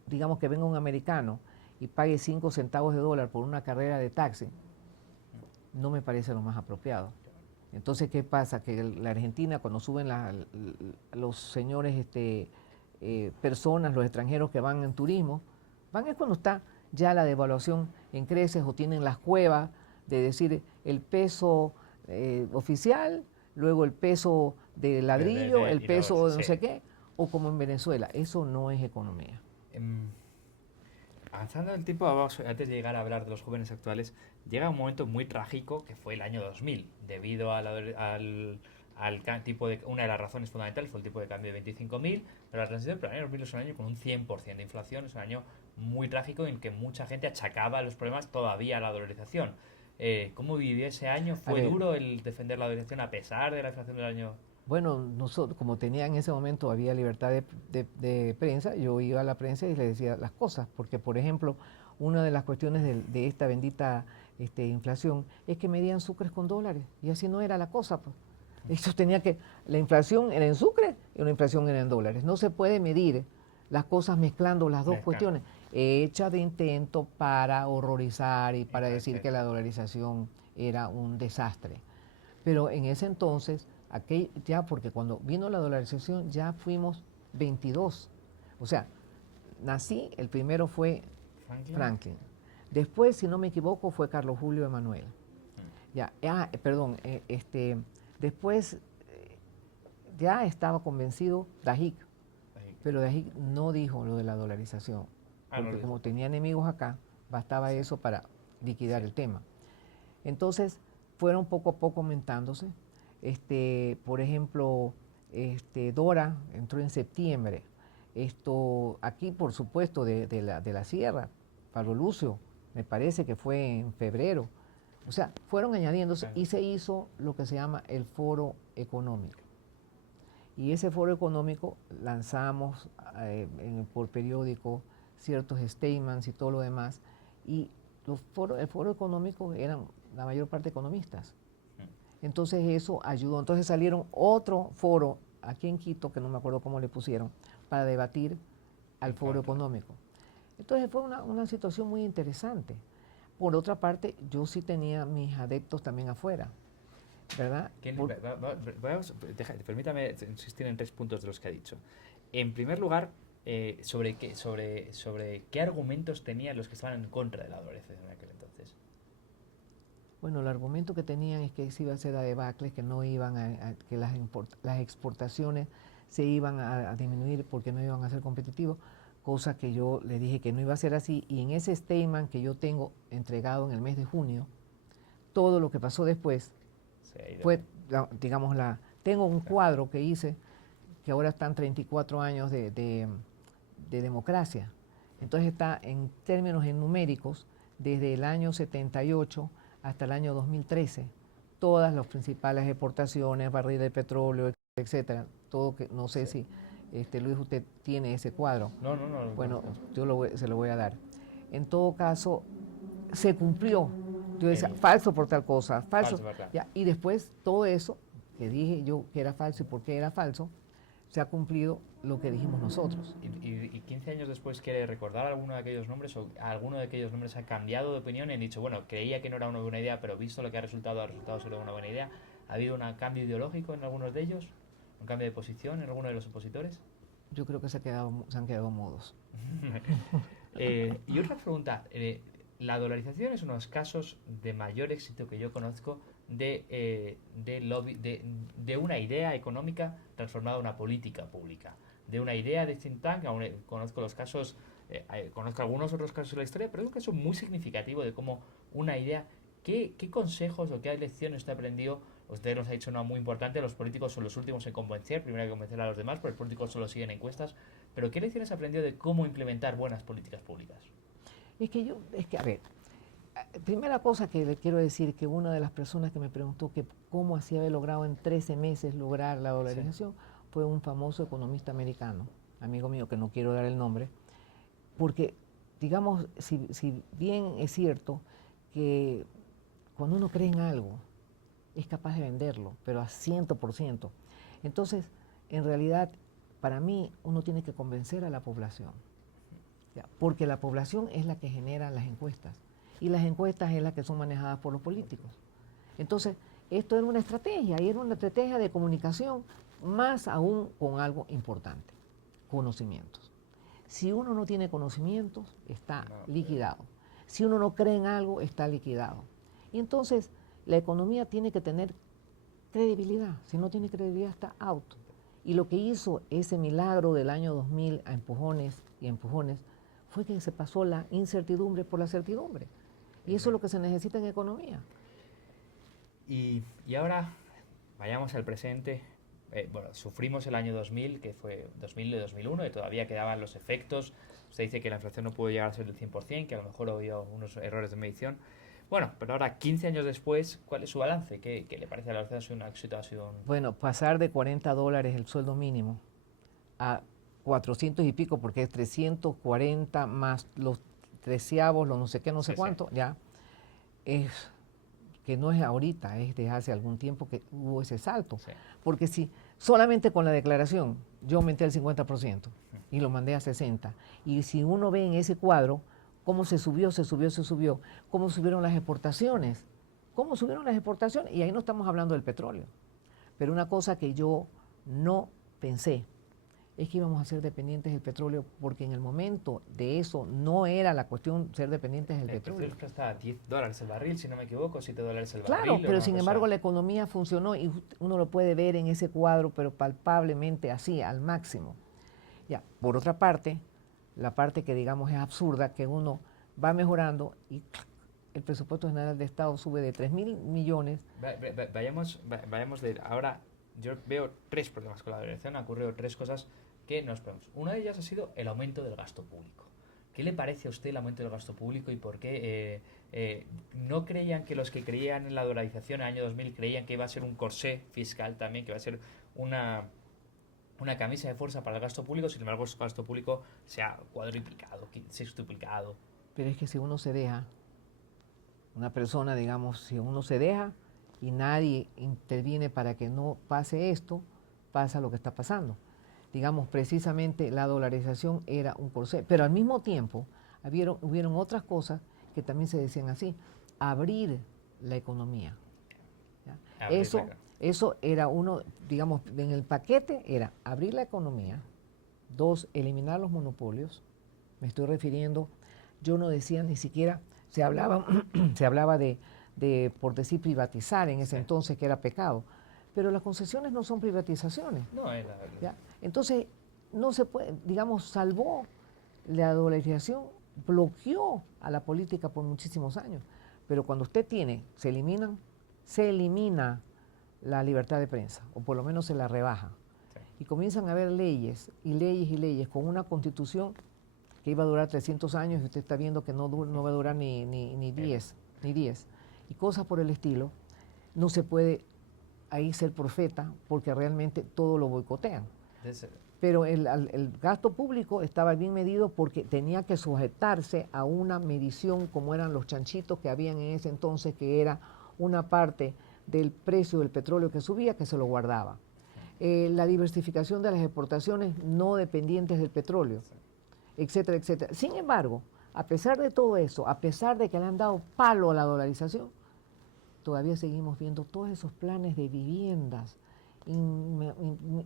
digamos que venga un americano y pague 5 centavos de dólar por una carrera de taxi, no me parece lo más apropiado. Entonces, ¿qué pasa? Que la Argentina, cuando suben los señores, personas, los extranjeros que van en turismo, van es cuando está ya la devaluación en creces o tienen las cuevas de decir el peso oficial, luego el peso de ladrillo, el peso de no sé qué, o como en Venezuela. Eso no es economía. Avanzando el tiempo, antes de llegar a hablar de los jóvenes actuales, llega un momento muy trágico que fue el año 2000, debido una de las razones fundamentales fue el tipo de cambio de 25.000, pero la transición para el año 2000 es un año con un 100% de inflación, es un año muy trágico en que mucha gente achacaba los problemas todavía a la dolarización. ¿Cómo vivió ese año? ¿Fue duro el defender la dolarización a pesar de la inflación del año? Bueno, nosotros, como tenía en ese momento, había libertad de prensa, yo iba a la prensa y le decía las cosas, porque por ejemplo, una de las cuestiones de esta bendita inflación es que medían sucres con dólares, y así no era la cosa, pues. Eso tenía que, la inflación era en sucre y la inflación era en dólares. No se puede medir las cosas mezclando las dos cuestiones, hecha de intento para horrorizar y para decir que la dolarización era un desastre. Pero en ese entonces, ya porque cuando vino la dolarización ya fuimos 22. O sea, nací, el primero fue Franklin. Después, si no me equivoco, fue Carlos Julio Emanuel. Ya, después ya estaba convencido Dajic, pero Dajic no dijo lo de la dolarización, porque como tenía enemigos acá, bastaba eso para liquidar el tema. Entonces, fueron poco a poco aumentándose. Por ejemplo, Dora entró en septiembre. Aquí, por supuesto, de la Sierra, Pablo Lucio, me parece que fue en febrero. O sea, fueron añadiéndose y se hizo lo que se llama el Foro Económico. Y ese Foro Económico lanzamos por periódico ciertos statements y todo lo demás. Y el Foro Económico eran la mayor parte economistas. Entonces eso ayudó. Entonces salieron otro foro aquí en Quito, que no me acuerdo cómo le pusieron, para debatir al Foro Económico. Entonces fue una situación muy interesante. Por otra parte, yo sí tenía mis adeptos también afuera, ¿verdad? Permítame insistir en 3 puntos de los que ha dicho. En primer lugar, sobre qué argumentos tenían los que estaban en contra de la dolarización en aquel entonces. Bueno, el argumento que tenían es que se iba a ser a debacle, que no iban que las exportaciones se iban a disminuir porque no iban a ser competitivos, cosa que yo le dije que no iba a ser así. Y en ese statement que yo tengo entregado en el mes de junio, todo lo que pasó después fue, digamos, tengo un cuadro que hice, que ahora están 34 años de democracia. Entonces está en términos numéricos, desde el año 78 hasta el año 2013, todas las principales exportaciones, barril de petróleo, etcétera, todo que no sé si Luis, usted tiene ese cuadro. No. Bueno, yo se lo voy a dar. En todo caso, se cumplió. Yo decía, falso por tal cosa, falso. Ya, y después todo eso que dije yo que era falso y por qué era falso, se ha cumplido lo que dijimos nosotros. ¿Y 15 años después quiere recordar alguno de aquellos nombres o alguno de aquellos nombres ha cambiado de opinión y han dicho, bueno, creía que no era una buena idea, pero visto lo que ha resultado ser una buena idea? ¿Ha habido un cambio ideológico en algunos de ellos? ¿Un cambio de posición en alguno de los opositores? Yo creo que se han quedado mudos. Y otra pregunta, la dolarización es uno de los casos de mayor éxito que yo conozco de una idea económica transformada en una política pública. de una idea de think tank. Aún conozco los casos, conozco algunos otros casos de la historia, pero es un caso muy significativo de cómo una idea. ¿Qué consejos o qué lecciones usted ha aprendido? Usted nos ha dicho una muy importante: los políticos son los últimos en convencer, primero hay que convencer a los demás, pero los políticos solo siguen encuestas. Pero ¿qué lecciones ha aprendido de cómo implementar buenas políticas públicas? A ver, primera cosa que le quiero decir, que una de las personas que me preguntó que cómo así había logrado en 13 meses lograr la dolarización, fue un famoso economista americano, amigo mío, que no quiero dar el nombre, porque, digamos, si bien es cierto que cuando uno cree en algo, es capaz de venderlo, pero a 100%. Entonces, en realidad, para mí, uno tiene que convencer a la población, ¿ya? Porque la población es la que genera las encuestas, y las encuestas es las que son manejadas por los políticos. Entonces, esto era una estrategia, y era una estrategia de comunicación, más aún con algo importante: conocimientos. Si uno no tiene conocimientos, está liquidado. Si uno no cree en algo, está liquidado. Y entonces, la economía tiene que tener credibilidad. Si no tiene credibilidad, está out. Y lo que hizo ese milagro del año 2000 a empujones y empujones fue que se pasó la incertidumbre por la certidumbre. Y eso es lo que se necesita en economía. Y ahora vayamos al presente. Bueno, sufrimos el año 2000, que fue 2000 y 2001, y todavía quedaban los efectos. Usted dice que la inflación no pudo llegar a ser del 100%, que a lo mejor había unos errores de medición. Bueno, pero ahora, 15 años después, ¿cuál es su balance? ¿Qué le parece a la verdad? ¿Ha sido un éxito? ¿Ha sido un... Bueno, pasar de $40 el sueldo mínimo a 400 y pico, porque es 340 más los treceavos, los no sé qué, no sé cuánto, ya, es que no es ahorita, es desde hace algún tiempo que hubo ese salto. Sí. Porque si solamente con la declaración yo aumenté el 50% y lo mandé a 60%, y si uno ve en ese cuadro cómo se subió, cómo subieron las exportaciones, y ahí no estamos hablando del petróleo. Pero una cosa que yo no pensé es que íbamos a ser dependientes del petróleo, porque en el momento de eso no era la cuestión ser dependientes del petróleo. El petróleo está a $10 el barril, si no me equivoco, $7 el barril. Claro, pero sin embargo la economía funcionó, y uno lo puede ver en ese cuadro, pero palpablemente así, al máximo. Ya, por otra parte, la parte que digamos es absurda, que uno va mejorando y el presupuesto general de Estado sube de 3.000 millones. Vayamos de ahora. Yo veo tres problemas con la dolarización. Han ocurrido tres cosas que nos vemos. Una de ellas ha sido el aumento del gasto público. ¿Qué le parece a usted el aumento del gasto público y por qué no creían que los que creían en la dolarización en el año 2000 creían que iba a ser un corsé fiscal también, que iba a ser una camisa de fuerza para el gasto público? Sin embargo, el gasto público se ha cuadruplicado, sextuplicado. Pero es que si uno se deja, una persona, digamos, si uno se deja y nadie interviene para que no pase esto, pasa lo que está pasando. Digamos, precisamente la dolarización era un corsé, pero al mismo tiempo hubieron otras cosas que también se decían así: abrir la economía. ¿Ya? Eso era uno, digamos, en el paquete era abrir la economía. 2, eliminar los monopolios. Me estoy refiriendo, yo no decía ni siquiera, se hablaba de, por decir, privatizar en ese entonces, que era pecado. Pero las concesiones no son privatizaciones. No, es la ¿Ya? Entonces, no se puede, digamos, salvó la dolarización, bloqueó a la política por muchísimos años. Pero cuando usted se elimina la libertad de prensa, o por lo menos se la rebaja, y comienzan a haber leyes y leyes y leyes, con una constitución que iba a durar 300 años, y usted está viendo que no va a durar ni 10, y cosas por el estilo, no se puede ahí ser profeta, porque realmente todo lo boicotean. Pero el gasto público estaba bien medido, porque tenía que sujetarse a una medición como eran los chanchitos que habían en ese entonces, que era una parte del precio del petróleo que subía, que se lo guardaba. La diversificación de las exportaciones no dependientes del petróleo, etcétera, etcétera. Sin embargo, a pesar de todo eso, a pesar de que le han dado palo a la dolarización, todavía seguimos viendo todos esos planes de viviendas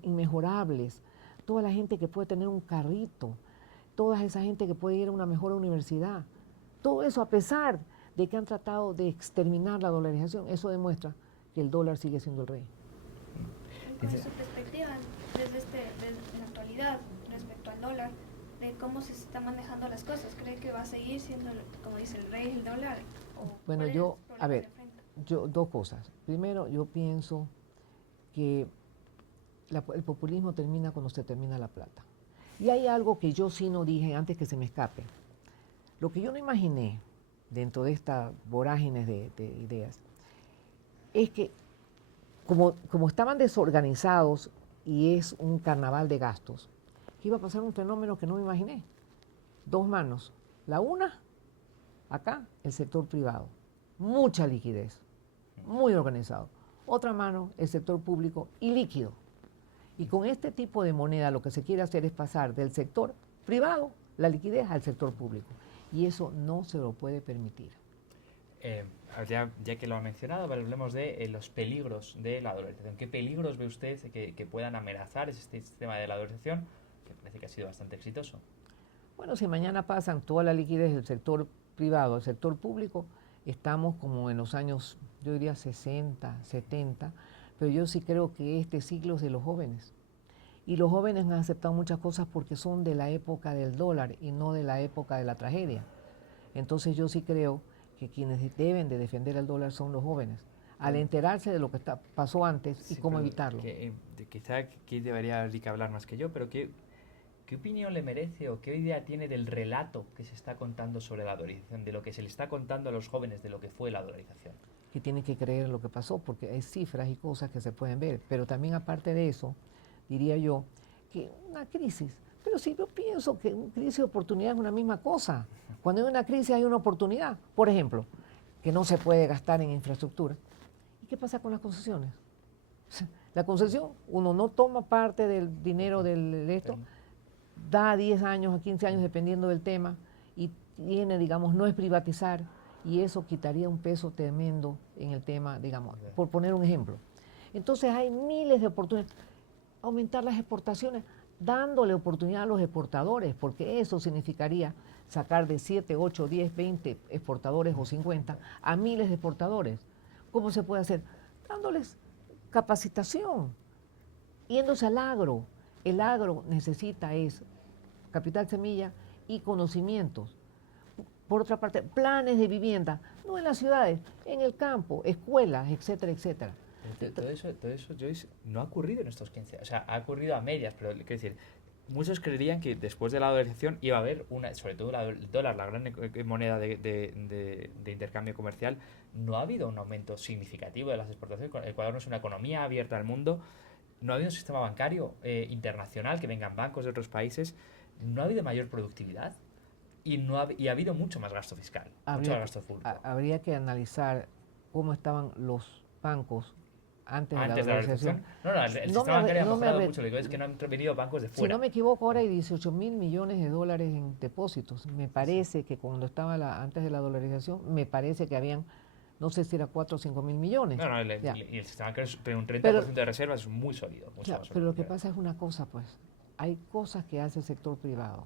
inmejorables, toda la gente que puede tener un carrito, toda esa gente que puede ir a una mejor universidad. Todo eso, a pesar de que han tratado de exterminar la dolarización, eso demuestra que el dólar sigue siendo el rey. Con su perspectiva, desde la actualidad, estabilidad respecto al dólar, de cómo se está manejando las cosas. ¿Cree que va a seguir siendo, como dice el rey, el dólar? Bueno, a ver, dos cosas. Primero, yo pienso que el populismo termina cuando se termina la plata. Y hay algo que yo sí no dije antes que se me escape. Lo que yo no imaginé dentro de esta vorágine de ideas es que como estaban desorganizados y es un carnaval de gastos, que iba a pasar un fenómeno que no me imaginé. Dos manos. La una, acá, el sector privado. Mucha liquidez, muy organizado. Otra mano, el sector público y líquido. Y con este tipo de moneda lo que se quiere hacer es pasar del sector privado, la liquidez, al sector público. Y eso no se lo puede permitir. Ya que lo ha mencionado, hablemos de los peligros de la dolarización. ¿Qué peligros ve usted que puedan amenazar este sistema de la dolarización, que parece que ha sido bastante exitoso? Bueno, si mañana pasan toda la liquidez del sector privado al sector público, estamos como en los años, yo diría 60, 70, pero yo sí creo que este ciclo es de los jóvenes. Y los jóvenes han aceptado muchas cosas porque son de la época del dólar y no de la época de la tragedia. Entonces yo sí creo que quienes deben de defender el dólar son los jóvenes, al enterarse de lo que pasó antes y cómo evitarlo. Quizá aquí debería Erika hablar más que yo, pero ¿qué opinión le merece o qué idea tiene del relato que se está contando sobre la dolarización, de lo que se le está contando a los jóvenes de lo que fue la dolarización? Que tienen que creer lo que pasó, porque hay cifras y cosas que se pueden ver. Pero también aparte de eso, diría yo, que una crisis. Pero si yo pienso que una crisis y oportunidad es una misma cosa. Cuando hay una crisis hay una oportunidad. Por ejemplo, que no se puede gastar en infraestructura. ¿Y qué pasa con las concesiones? La concesión, uno no toma parte del dinero de esto, da 10 años a 15 años dependiendo del tema y tiene, digamos, no es privatizar y eso quitaría un peso tremendo en el tema, digamos, por poner un ejemplo. Entonces hay miles de oportunidades. Aumentar las exportaciones, dándole oportunidad a los exportadores, porque eso significaría sacar de 7, 8, 10, 20 exportadores o 50 a miles de exportadores. ¿Cómo se puede hacer? Dándoles capacitación, yéndose al agro. El agro necesita capital semilla y conocimientos. Por otra parte, planes de vivienda, no en las ciudades, en el campo, escuelas, etcétera, etcétera. Todo eso, Joyce, no ha ocurrido en estos 15 años. O sea, ha ocurrido a medias, pero quiero decir, muchos creerían que después de la dolarización iba a haber sobre todo el dólar, la gran moneda de intercambio comercial, no ha habido un aumento significativo de las exportaciones. Ecuador no es una economía abierta al mundo, no ha habido un sistema bancario internacional, que vengan bancos de otros países, no ha habido mayor productividad y ha habido mucho más gasto fiscal, mucho más gasto público. Habría que analizar cómo estaban los bancos antes de la dolarización. El sistema bancario ha mejorado mucho, lo que es que no han venido bancos de fuera. Si no me equivoco, ahora hay 18 mil millones de dólares en depósitos. Me parece que cuando estaba antes de la dolarización, me parece que habían, no sé si era 4 o 5 mil millones. Y el sistema bancario, pero un 30% de reservas es muy sólido. Pero lo que pasa es una cosa, pues, hay cosas que hace el sector privado.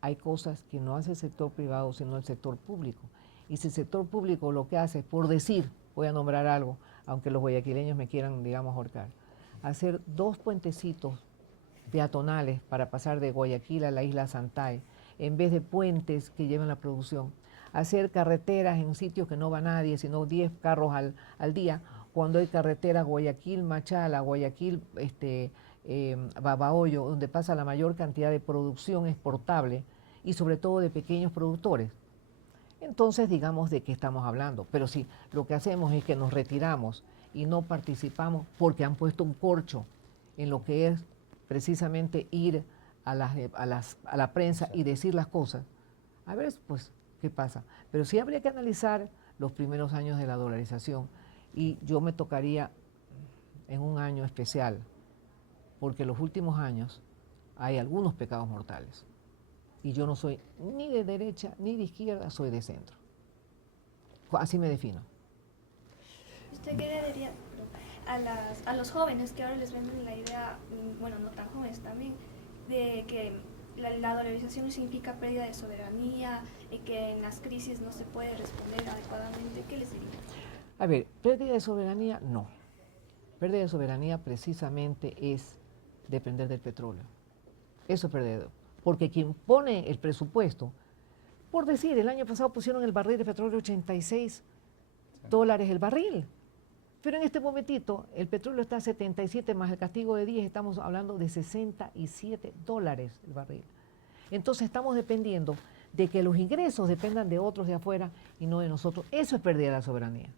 Hay cosas que no hace el sector privado, sino el sector público. Y si el sector público lo que hace, por decir, voy a nombrar algo, aunque los guayaquileños me quieran, digamos, ahorcar, hacer 2 puentecitos peatonales para pasar de Guayaquil a la isla Santay, en vez de puentes que llevan la producción, hacer carreteras en sitios que no va nadie, sino 10 carros al día, cuando hay carreteras Guayaquil-Machala, Guayaquil, Babahoyo, donde pasa la mayor cantidad de producción exportable y sobre todo de pequeños productores. Entonces, digamos de qué estamos hablando. Pero si lo que hacemos es que nos retiramos y no participamos porque han puesto un corcho en lo que es precisamente ir a la prensa y decir las cosas, a ver, pues, ¿qué pasa? Pero sí habría que analizar los primeros años de la dolarización y yo me tocaría en un año especial, porque en los últimos años hay algunos pecados mortales. Y yo no soy ni de derecha ni de izquierda, soy de centro. Así me defino. ¿Usted qué le diría a los jóvenes que ahora les venden la idea, bueno, no tan jóvenes también, de que la dolarización significa pérdida de soberanía y que en las crisis no se puede responder adecuadamente? ¿Qué les diría? A ver, pérdida de soberanía, no. Pérdida de soberanía precisamente es depender del petróleo. Eso es perder. Porque quien pone el presupuesto, por decir, el año pasado pusieron el barril de petróleo 86 dólares el barril. Pero en este momentito el petróleo está a 77 más el castigo de 10, estamos hablando de 67 dólares el barril. Entonces estamos dependiendo de que los ingresos dependan de otros de afuera y no de nosotros. Eso es pérdida de la soberanía.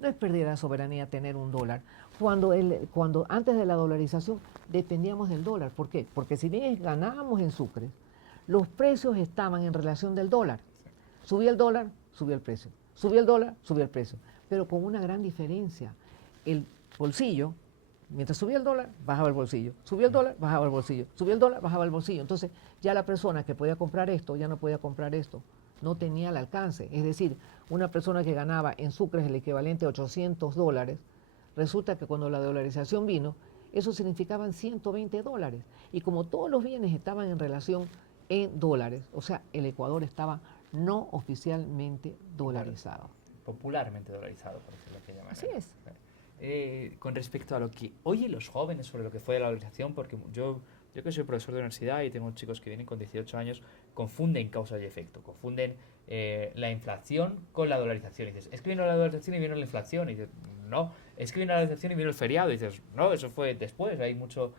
No es pérdida de la soberanía tener un dólar. Cuando antes de la dolarización dependíamos del dólar. ¿Por qué? Porque si bien ganábamos en sucres, los precios estaban en relación del dólar. Subía el dólar, subía el precio. Subía el dólar, subía el precio. Pero con una gran diferencia. El bolsillo, mientras subía el dólar, bajaba el bolsillo. Subía el dólar, bajaba el bolsillo. Subía el dólar, bajaba el bolsillo. Entonces ya la persona que podía comprar esto, ya no podía comprar esto. No tenía el alcance. Es decir, una persona que ganaba en sucres el equivalente a 800 dólares, resulta que cuando la dolarización vino, eso significaban 120 dólares. Y como todos los bienes estaban en relación en dólares, o sea, el Ecuador estaba no oficialmente dolarizado. Popularmente dolarizado, por decirlo de aquella manera. Así es. Con respecto a lo que oyen los jóvenes sobre lo que fue la dolarización, porque yo que soy profesor de universidad y tengo chicos que vienen con 18 años, confunden causa y efecto, confunden la inflación con la dolarización. Y dices, es que vino la dolarización y vino la inflación. Y dices, no, es que vino la dolarización y vino el feriado. Y dices, no, eso fue después, hay mucho...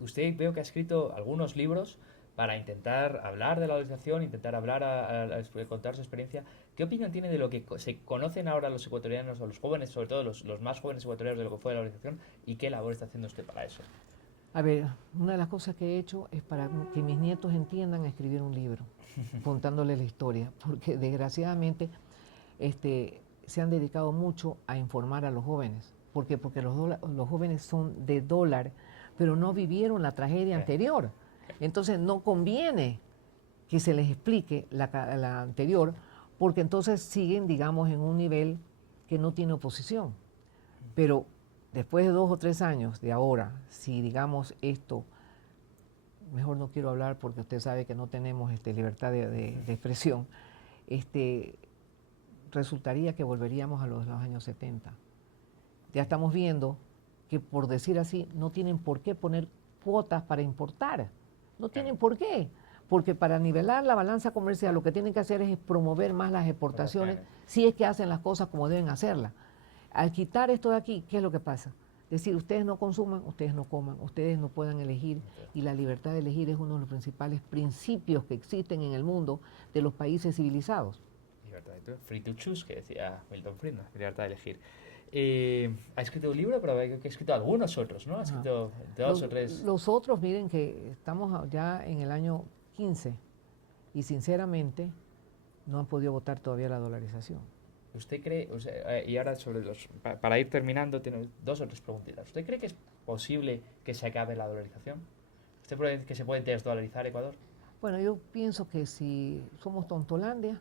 usted veo que ha escrito algunos libros para intentar hablar de la dolarización, intentar hablar contar su experiencia. ¿Qué opinión tiene de lo que se conocen ahora los ecuatorianos o los jóvenes, sobre todo los más jóvenes ecuatorianos, de lo que fue la dolarización, y qué labor está haciendo usted para eso? A ver, una de las cosas que he hecho es para que mis nietos entiendan a escribir un libro, contándoles la historia, porque desgraciadamente se han dedicado mucho a informar a los jóvenes. ¿Por qué? Porque los jóvenes son de dólar, pero no vivieron la tragedia anterior. Entonces no conviene que se les explique la anterior, porque entonces siguen, digamos, en un nivel que no tiene oposición. Pero después de 2 o 3 años de ahora, si digamos esto, mejor no quiero hablar porque usted sabe que no tenemos libertad de expresión, resultaría que volveríamos a los años 70. Ya estamos viendo que, por decir así, no tienen por qué poner cuotas para importar. No tienen por qué. Porque para nivelar la balanza comercial lo que tienen que hacer es promover más las exportaciones, si es que hacen las cosas como deben hacerlas. Al quitar esto de aquí, ¿qué es lo que pasa? Es decir, ustedes no consuman, ustedes no coman, ustedes no puedan elegir, y la libertad de elegir es uno de los principales principios que existen en el mundo de los países civilizados. Libertad de free to choose, que decía Milton Friedman, libertad de elegir. Ha escrito un libro, pero que ha escrito algunos otros, ¿no? Ha escrito 2 o 3. Los otros, miren que estamos ya en el año 15 y sinceramente no han podido votar todavía la dolarización. ¿Usted cree, y ahora para ir terminando, tiene 2 o 3 preguntitas. ¿Usted cree que es posible que se acabe la dolarización? ¿Usted cree que se puede desdolarizar Ecuador? Bueno, yo pienso que si somos Tontolandia,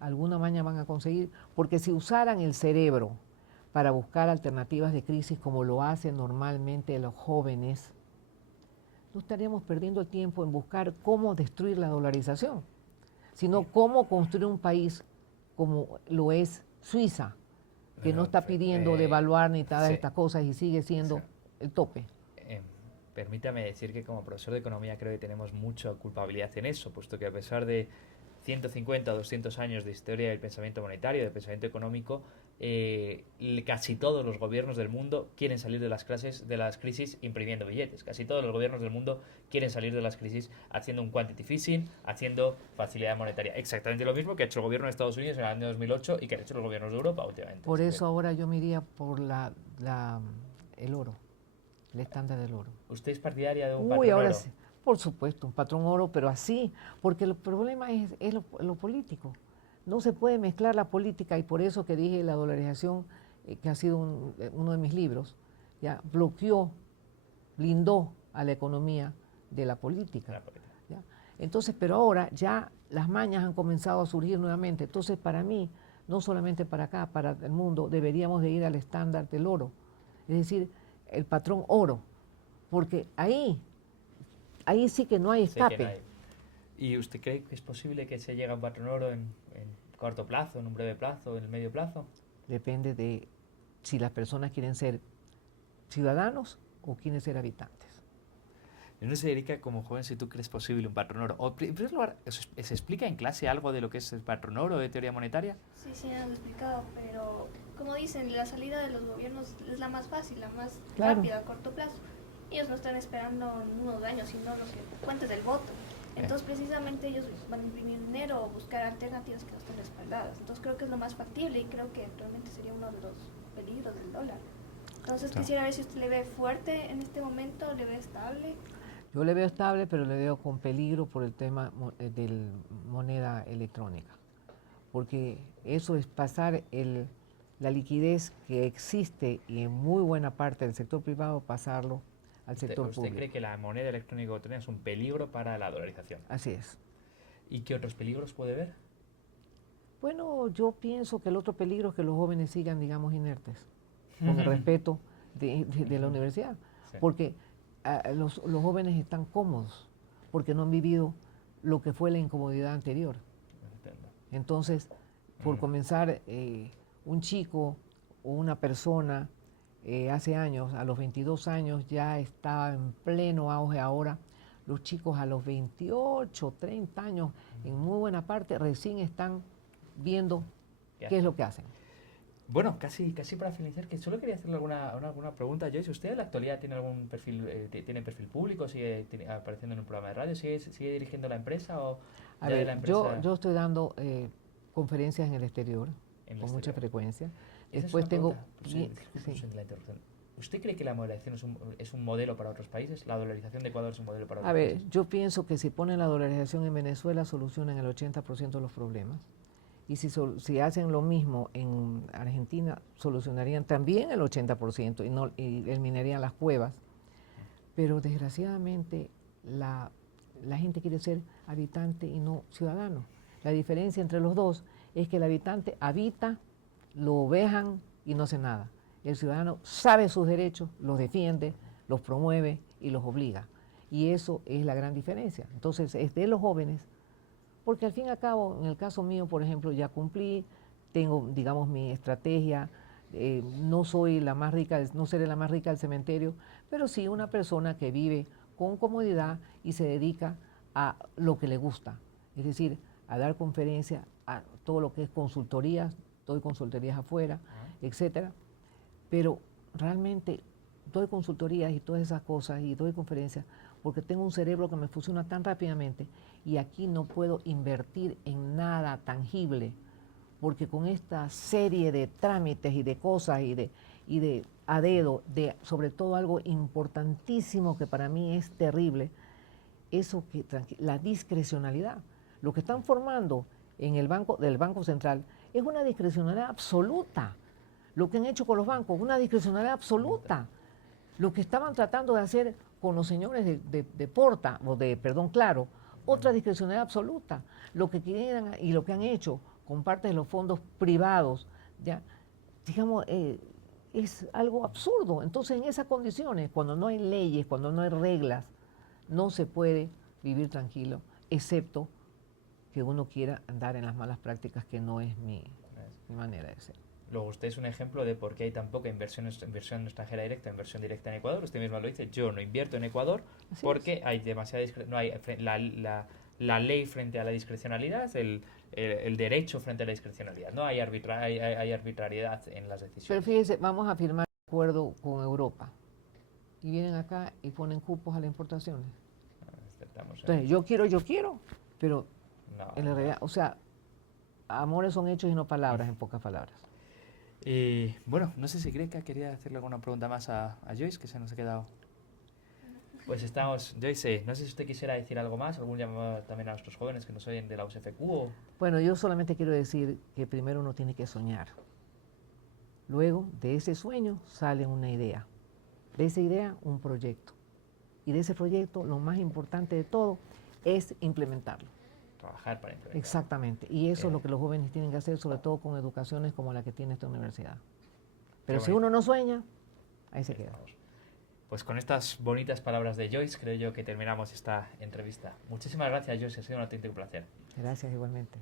alguna maña van a conseguir, porque si usaran el cerebro para buscar alternativas de crisis como lo hacen normalmente los jóvenes, no estaríamos perdiendo el tiempo en buscar cómo destruir la dolarización, sino cómo construir un país como lo es Suiza, que no está pidiendo devaluar ni todas estas cosas y sigue siendo el tope. Permítame decir que como profesor de economía creo que tenemos mucha culpabilidad en eso, puesto que a pesar de 150 o 200 años de historia del pensamiento monetario, del pensamiento económico, casi todos los gobiernos del mundo quieren salir de las crisis imprimiendo billetes. Casi todos los gobiernos del mundo quieren salir de las crisis haciendo un quantitative easing, haciendo facilidad monetaria. Exactamente lo mismo que ha hecho el gobierno de Estados Unidos en el año 2008 y que han hecho los gobiernos de Europa últimamente. Por eso ahora yo me iría por el oro, el estándar del oro. ¿Usted es partidaria de un patrón ahora oro? Sí, por supuesto, un patrón oro, pero así, porque el problema es lo político. No se puede mezclar la política y por eso que dije la dolarización, que ha sido uno de mis libros, ya bloqueó, blindó a la economía de la política. ¿Ya? Entonces, pero ahora ya las mañas han comenzado a surgir nuevamente. Entonces, para mí, no solamente para acá, para el mundo, deberíamos de ir al estándar del oro, es decir, el patrón oro, porque ahí sí que no hay escape. Sí, ¿y usted cree que es posible que se llegue a un patrón oro en corto plazo, en un breve plazo, en el medio plazo? Depende de si las personas quieren ser ciudadanos o quieren ser habitantes. Uno se dedica como joven si tú crees posible un patrón oro. O, en primer lugar, ¿se explica en clase algo de lo que es el patrón oro o de teoría monetaria? Sí, sí, me han explicado, pero como dicen, la salida de los gobiernos es la más fácil, la más Claro. rápida a corto plazo. Ellos no están esperando unos años, sino lo que cuentes del voto. Entonces, precisamente ellos van a imprimir dinero o buscar alternativas que no estén respaldadas. Entonces, creo que es lo más factible y creo que actualmente sería uno de los peligros del dólar. Entonces, Claro. quisiera ver si usted le ve fuerte en este momento, le ve estable. Yo le veo estable, pero le veo con peligro por el tema de moneda electrónica, porque eso es pasar la liquidez que existe y en muy buena parte del sector privado, pasarlo al sector ¿Usted público. cree que la moneda electrónica es un peligro para la dolarización? Así es. ¿Y qué otros peligros puede ver? Bueno, yo pienso que el otro peligro es que los jóvenes sigan, digamos, inertes, con el respeto de la universidad, Sí. porque los jóvenes están cómodos, porque no han vivido lo que fue la incomodidad anterior. Entiendo. Entonces, por comenzar, un chico o una persona hace años, a los 22 años, ya estaba en pleno auge. Ahora, los chicos a los 28, 30 años, en muy buena parte, recién están viendo qué es lo que hacen. Bueno, casi para finalizar, que solo quería hacerle alguna pregunta. Joyce, ¿usted en la actualidad tiene algún perfil, tiene perfil público, sigue apareciendo en un programa de radio, sigue dirigiendo la empresa o A ya de ver, la empresa yo estoy dando conferencias en el exterior en el con mucha exterior? frecuencia. Esa es Después una tengo... pregunta, disculpe la interrupción. ¿Usted cree que la dolarización es un modelo para otros países? ¿La dolarización de Ecuador es un modelo para A otros ver, países? yo pienso que si ponen la dolarización en Venezuela, solucionan el 80% de los problemas. Y si hacen lo mismo en Argentina, solucionarían también el 80% y eliminarían las cuevas. Pero desgraciadamente la gente quiere ser habitante y no ciudadano. La diferencia entre los dos es que el habitante habita, lo vejan y no hace nada. El ciudadano sabe sus derechos, los defiende, los promueve y los obliga. Y eso es la gran diferencia. Entonces, es de los jóvenes, porque al fin y al cabo, en el caso mío, por ejemplo, ya cumplí, tengo, digamos, mi estrategia, no soy la más rica, no seré la más rica del cementerio, pero sí una persona que vive con comodidad y se dedica a lo que le gusta, es decir, a dar conferencias, a todo lo que es consultorías, doy consultorías afuera, etcétera, pero realmente doy consultorías y todas esas cosas y doy conferencias porque tengo un cerebro que me funciona tan rápidamente y aquí no puedo invertir en nada tangible, porque con esta serie de trámites y de cosas y de a dedo, sobre todo algo importantísimo que para mí es terrible, eso que la discrecionalidad. Lo que están formando en el del Banco Central es una discrecionalidad absoluta. Lo que han hecho con los bancos, una discrecionalidad absoluta. Lo que estaban tratando de hacer con los señores de Porta, o perdón, Claro, otra discrecionalidad absoluta. Lo que quieren y lo que han hecho con parte de los fondos privados, ya, digamos, es algo absurdo. Entonces, en esas condiciones, cuando no hay leyes, cuando no hay reglas, no se puede vivir tranquilo, excepto que uno quiera andar en las malas prácticas, que no es mi manera de ser. Luego, usted es un ejemplo de por qué hay tan poca inversión extranjera directa, inversión directa en Ecuador. Usted mismo lo dice, yo no invierto en Ecuador porque hay demasiada no hay la ley frente a la discrecionalidad, el derecho frente a la discrecionalidad. No hay, hay arbitrariedad en las decisiones. Pero fíjese, vamos a firmar un acuerdo con Europa y vienen acá y ponen cupos a las importaciones. Entonces, yo quiero, pero en la realidad, o sea, amores son hechos y no palabras, en pocas palabras. Bueno, no sé si cree que quería hacerle alguna pregunta más a Joyce, que se nos ha quedado. Pues estamos, Joyce, no sé si usted quisiera decir algo más, algún llamado también a nuestros jóvenes que nos oyen de la USFQ. Bueno, yo solamente quiero decir que primero uno tiene que soñar. Luego, de ese sueño sale una idea. De esa idea, un proyecto. Y de ese proyecto, lo más importante de todo es implementarlo. Trabajar para implementarlo. Exactamente. Y eso es lo que los jóvenes tienen que hacer, sobre todo con educaciones como la que tiene esta universidad. Pero si uno no sueña, ahí se queda. Pues con estas bonitas palabras de Joyce, creo yo que terminamos esta entrevista. Muchísimas gracias, Joyce. Ha sido un auténtico placer. Gracias, igualmente.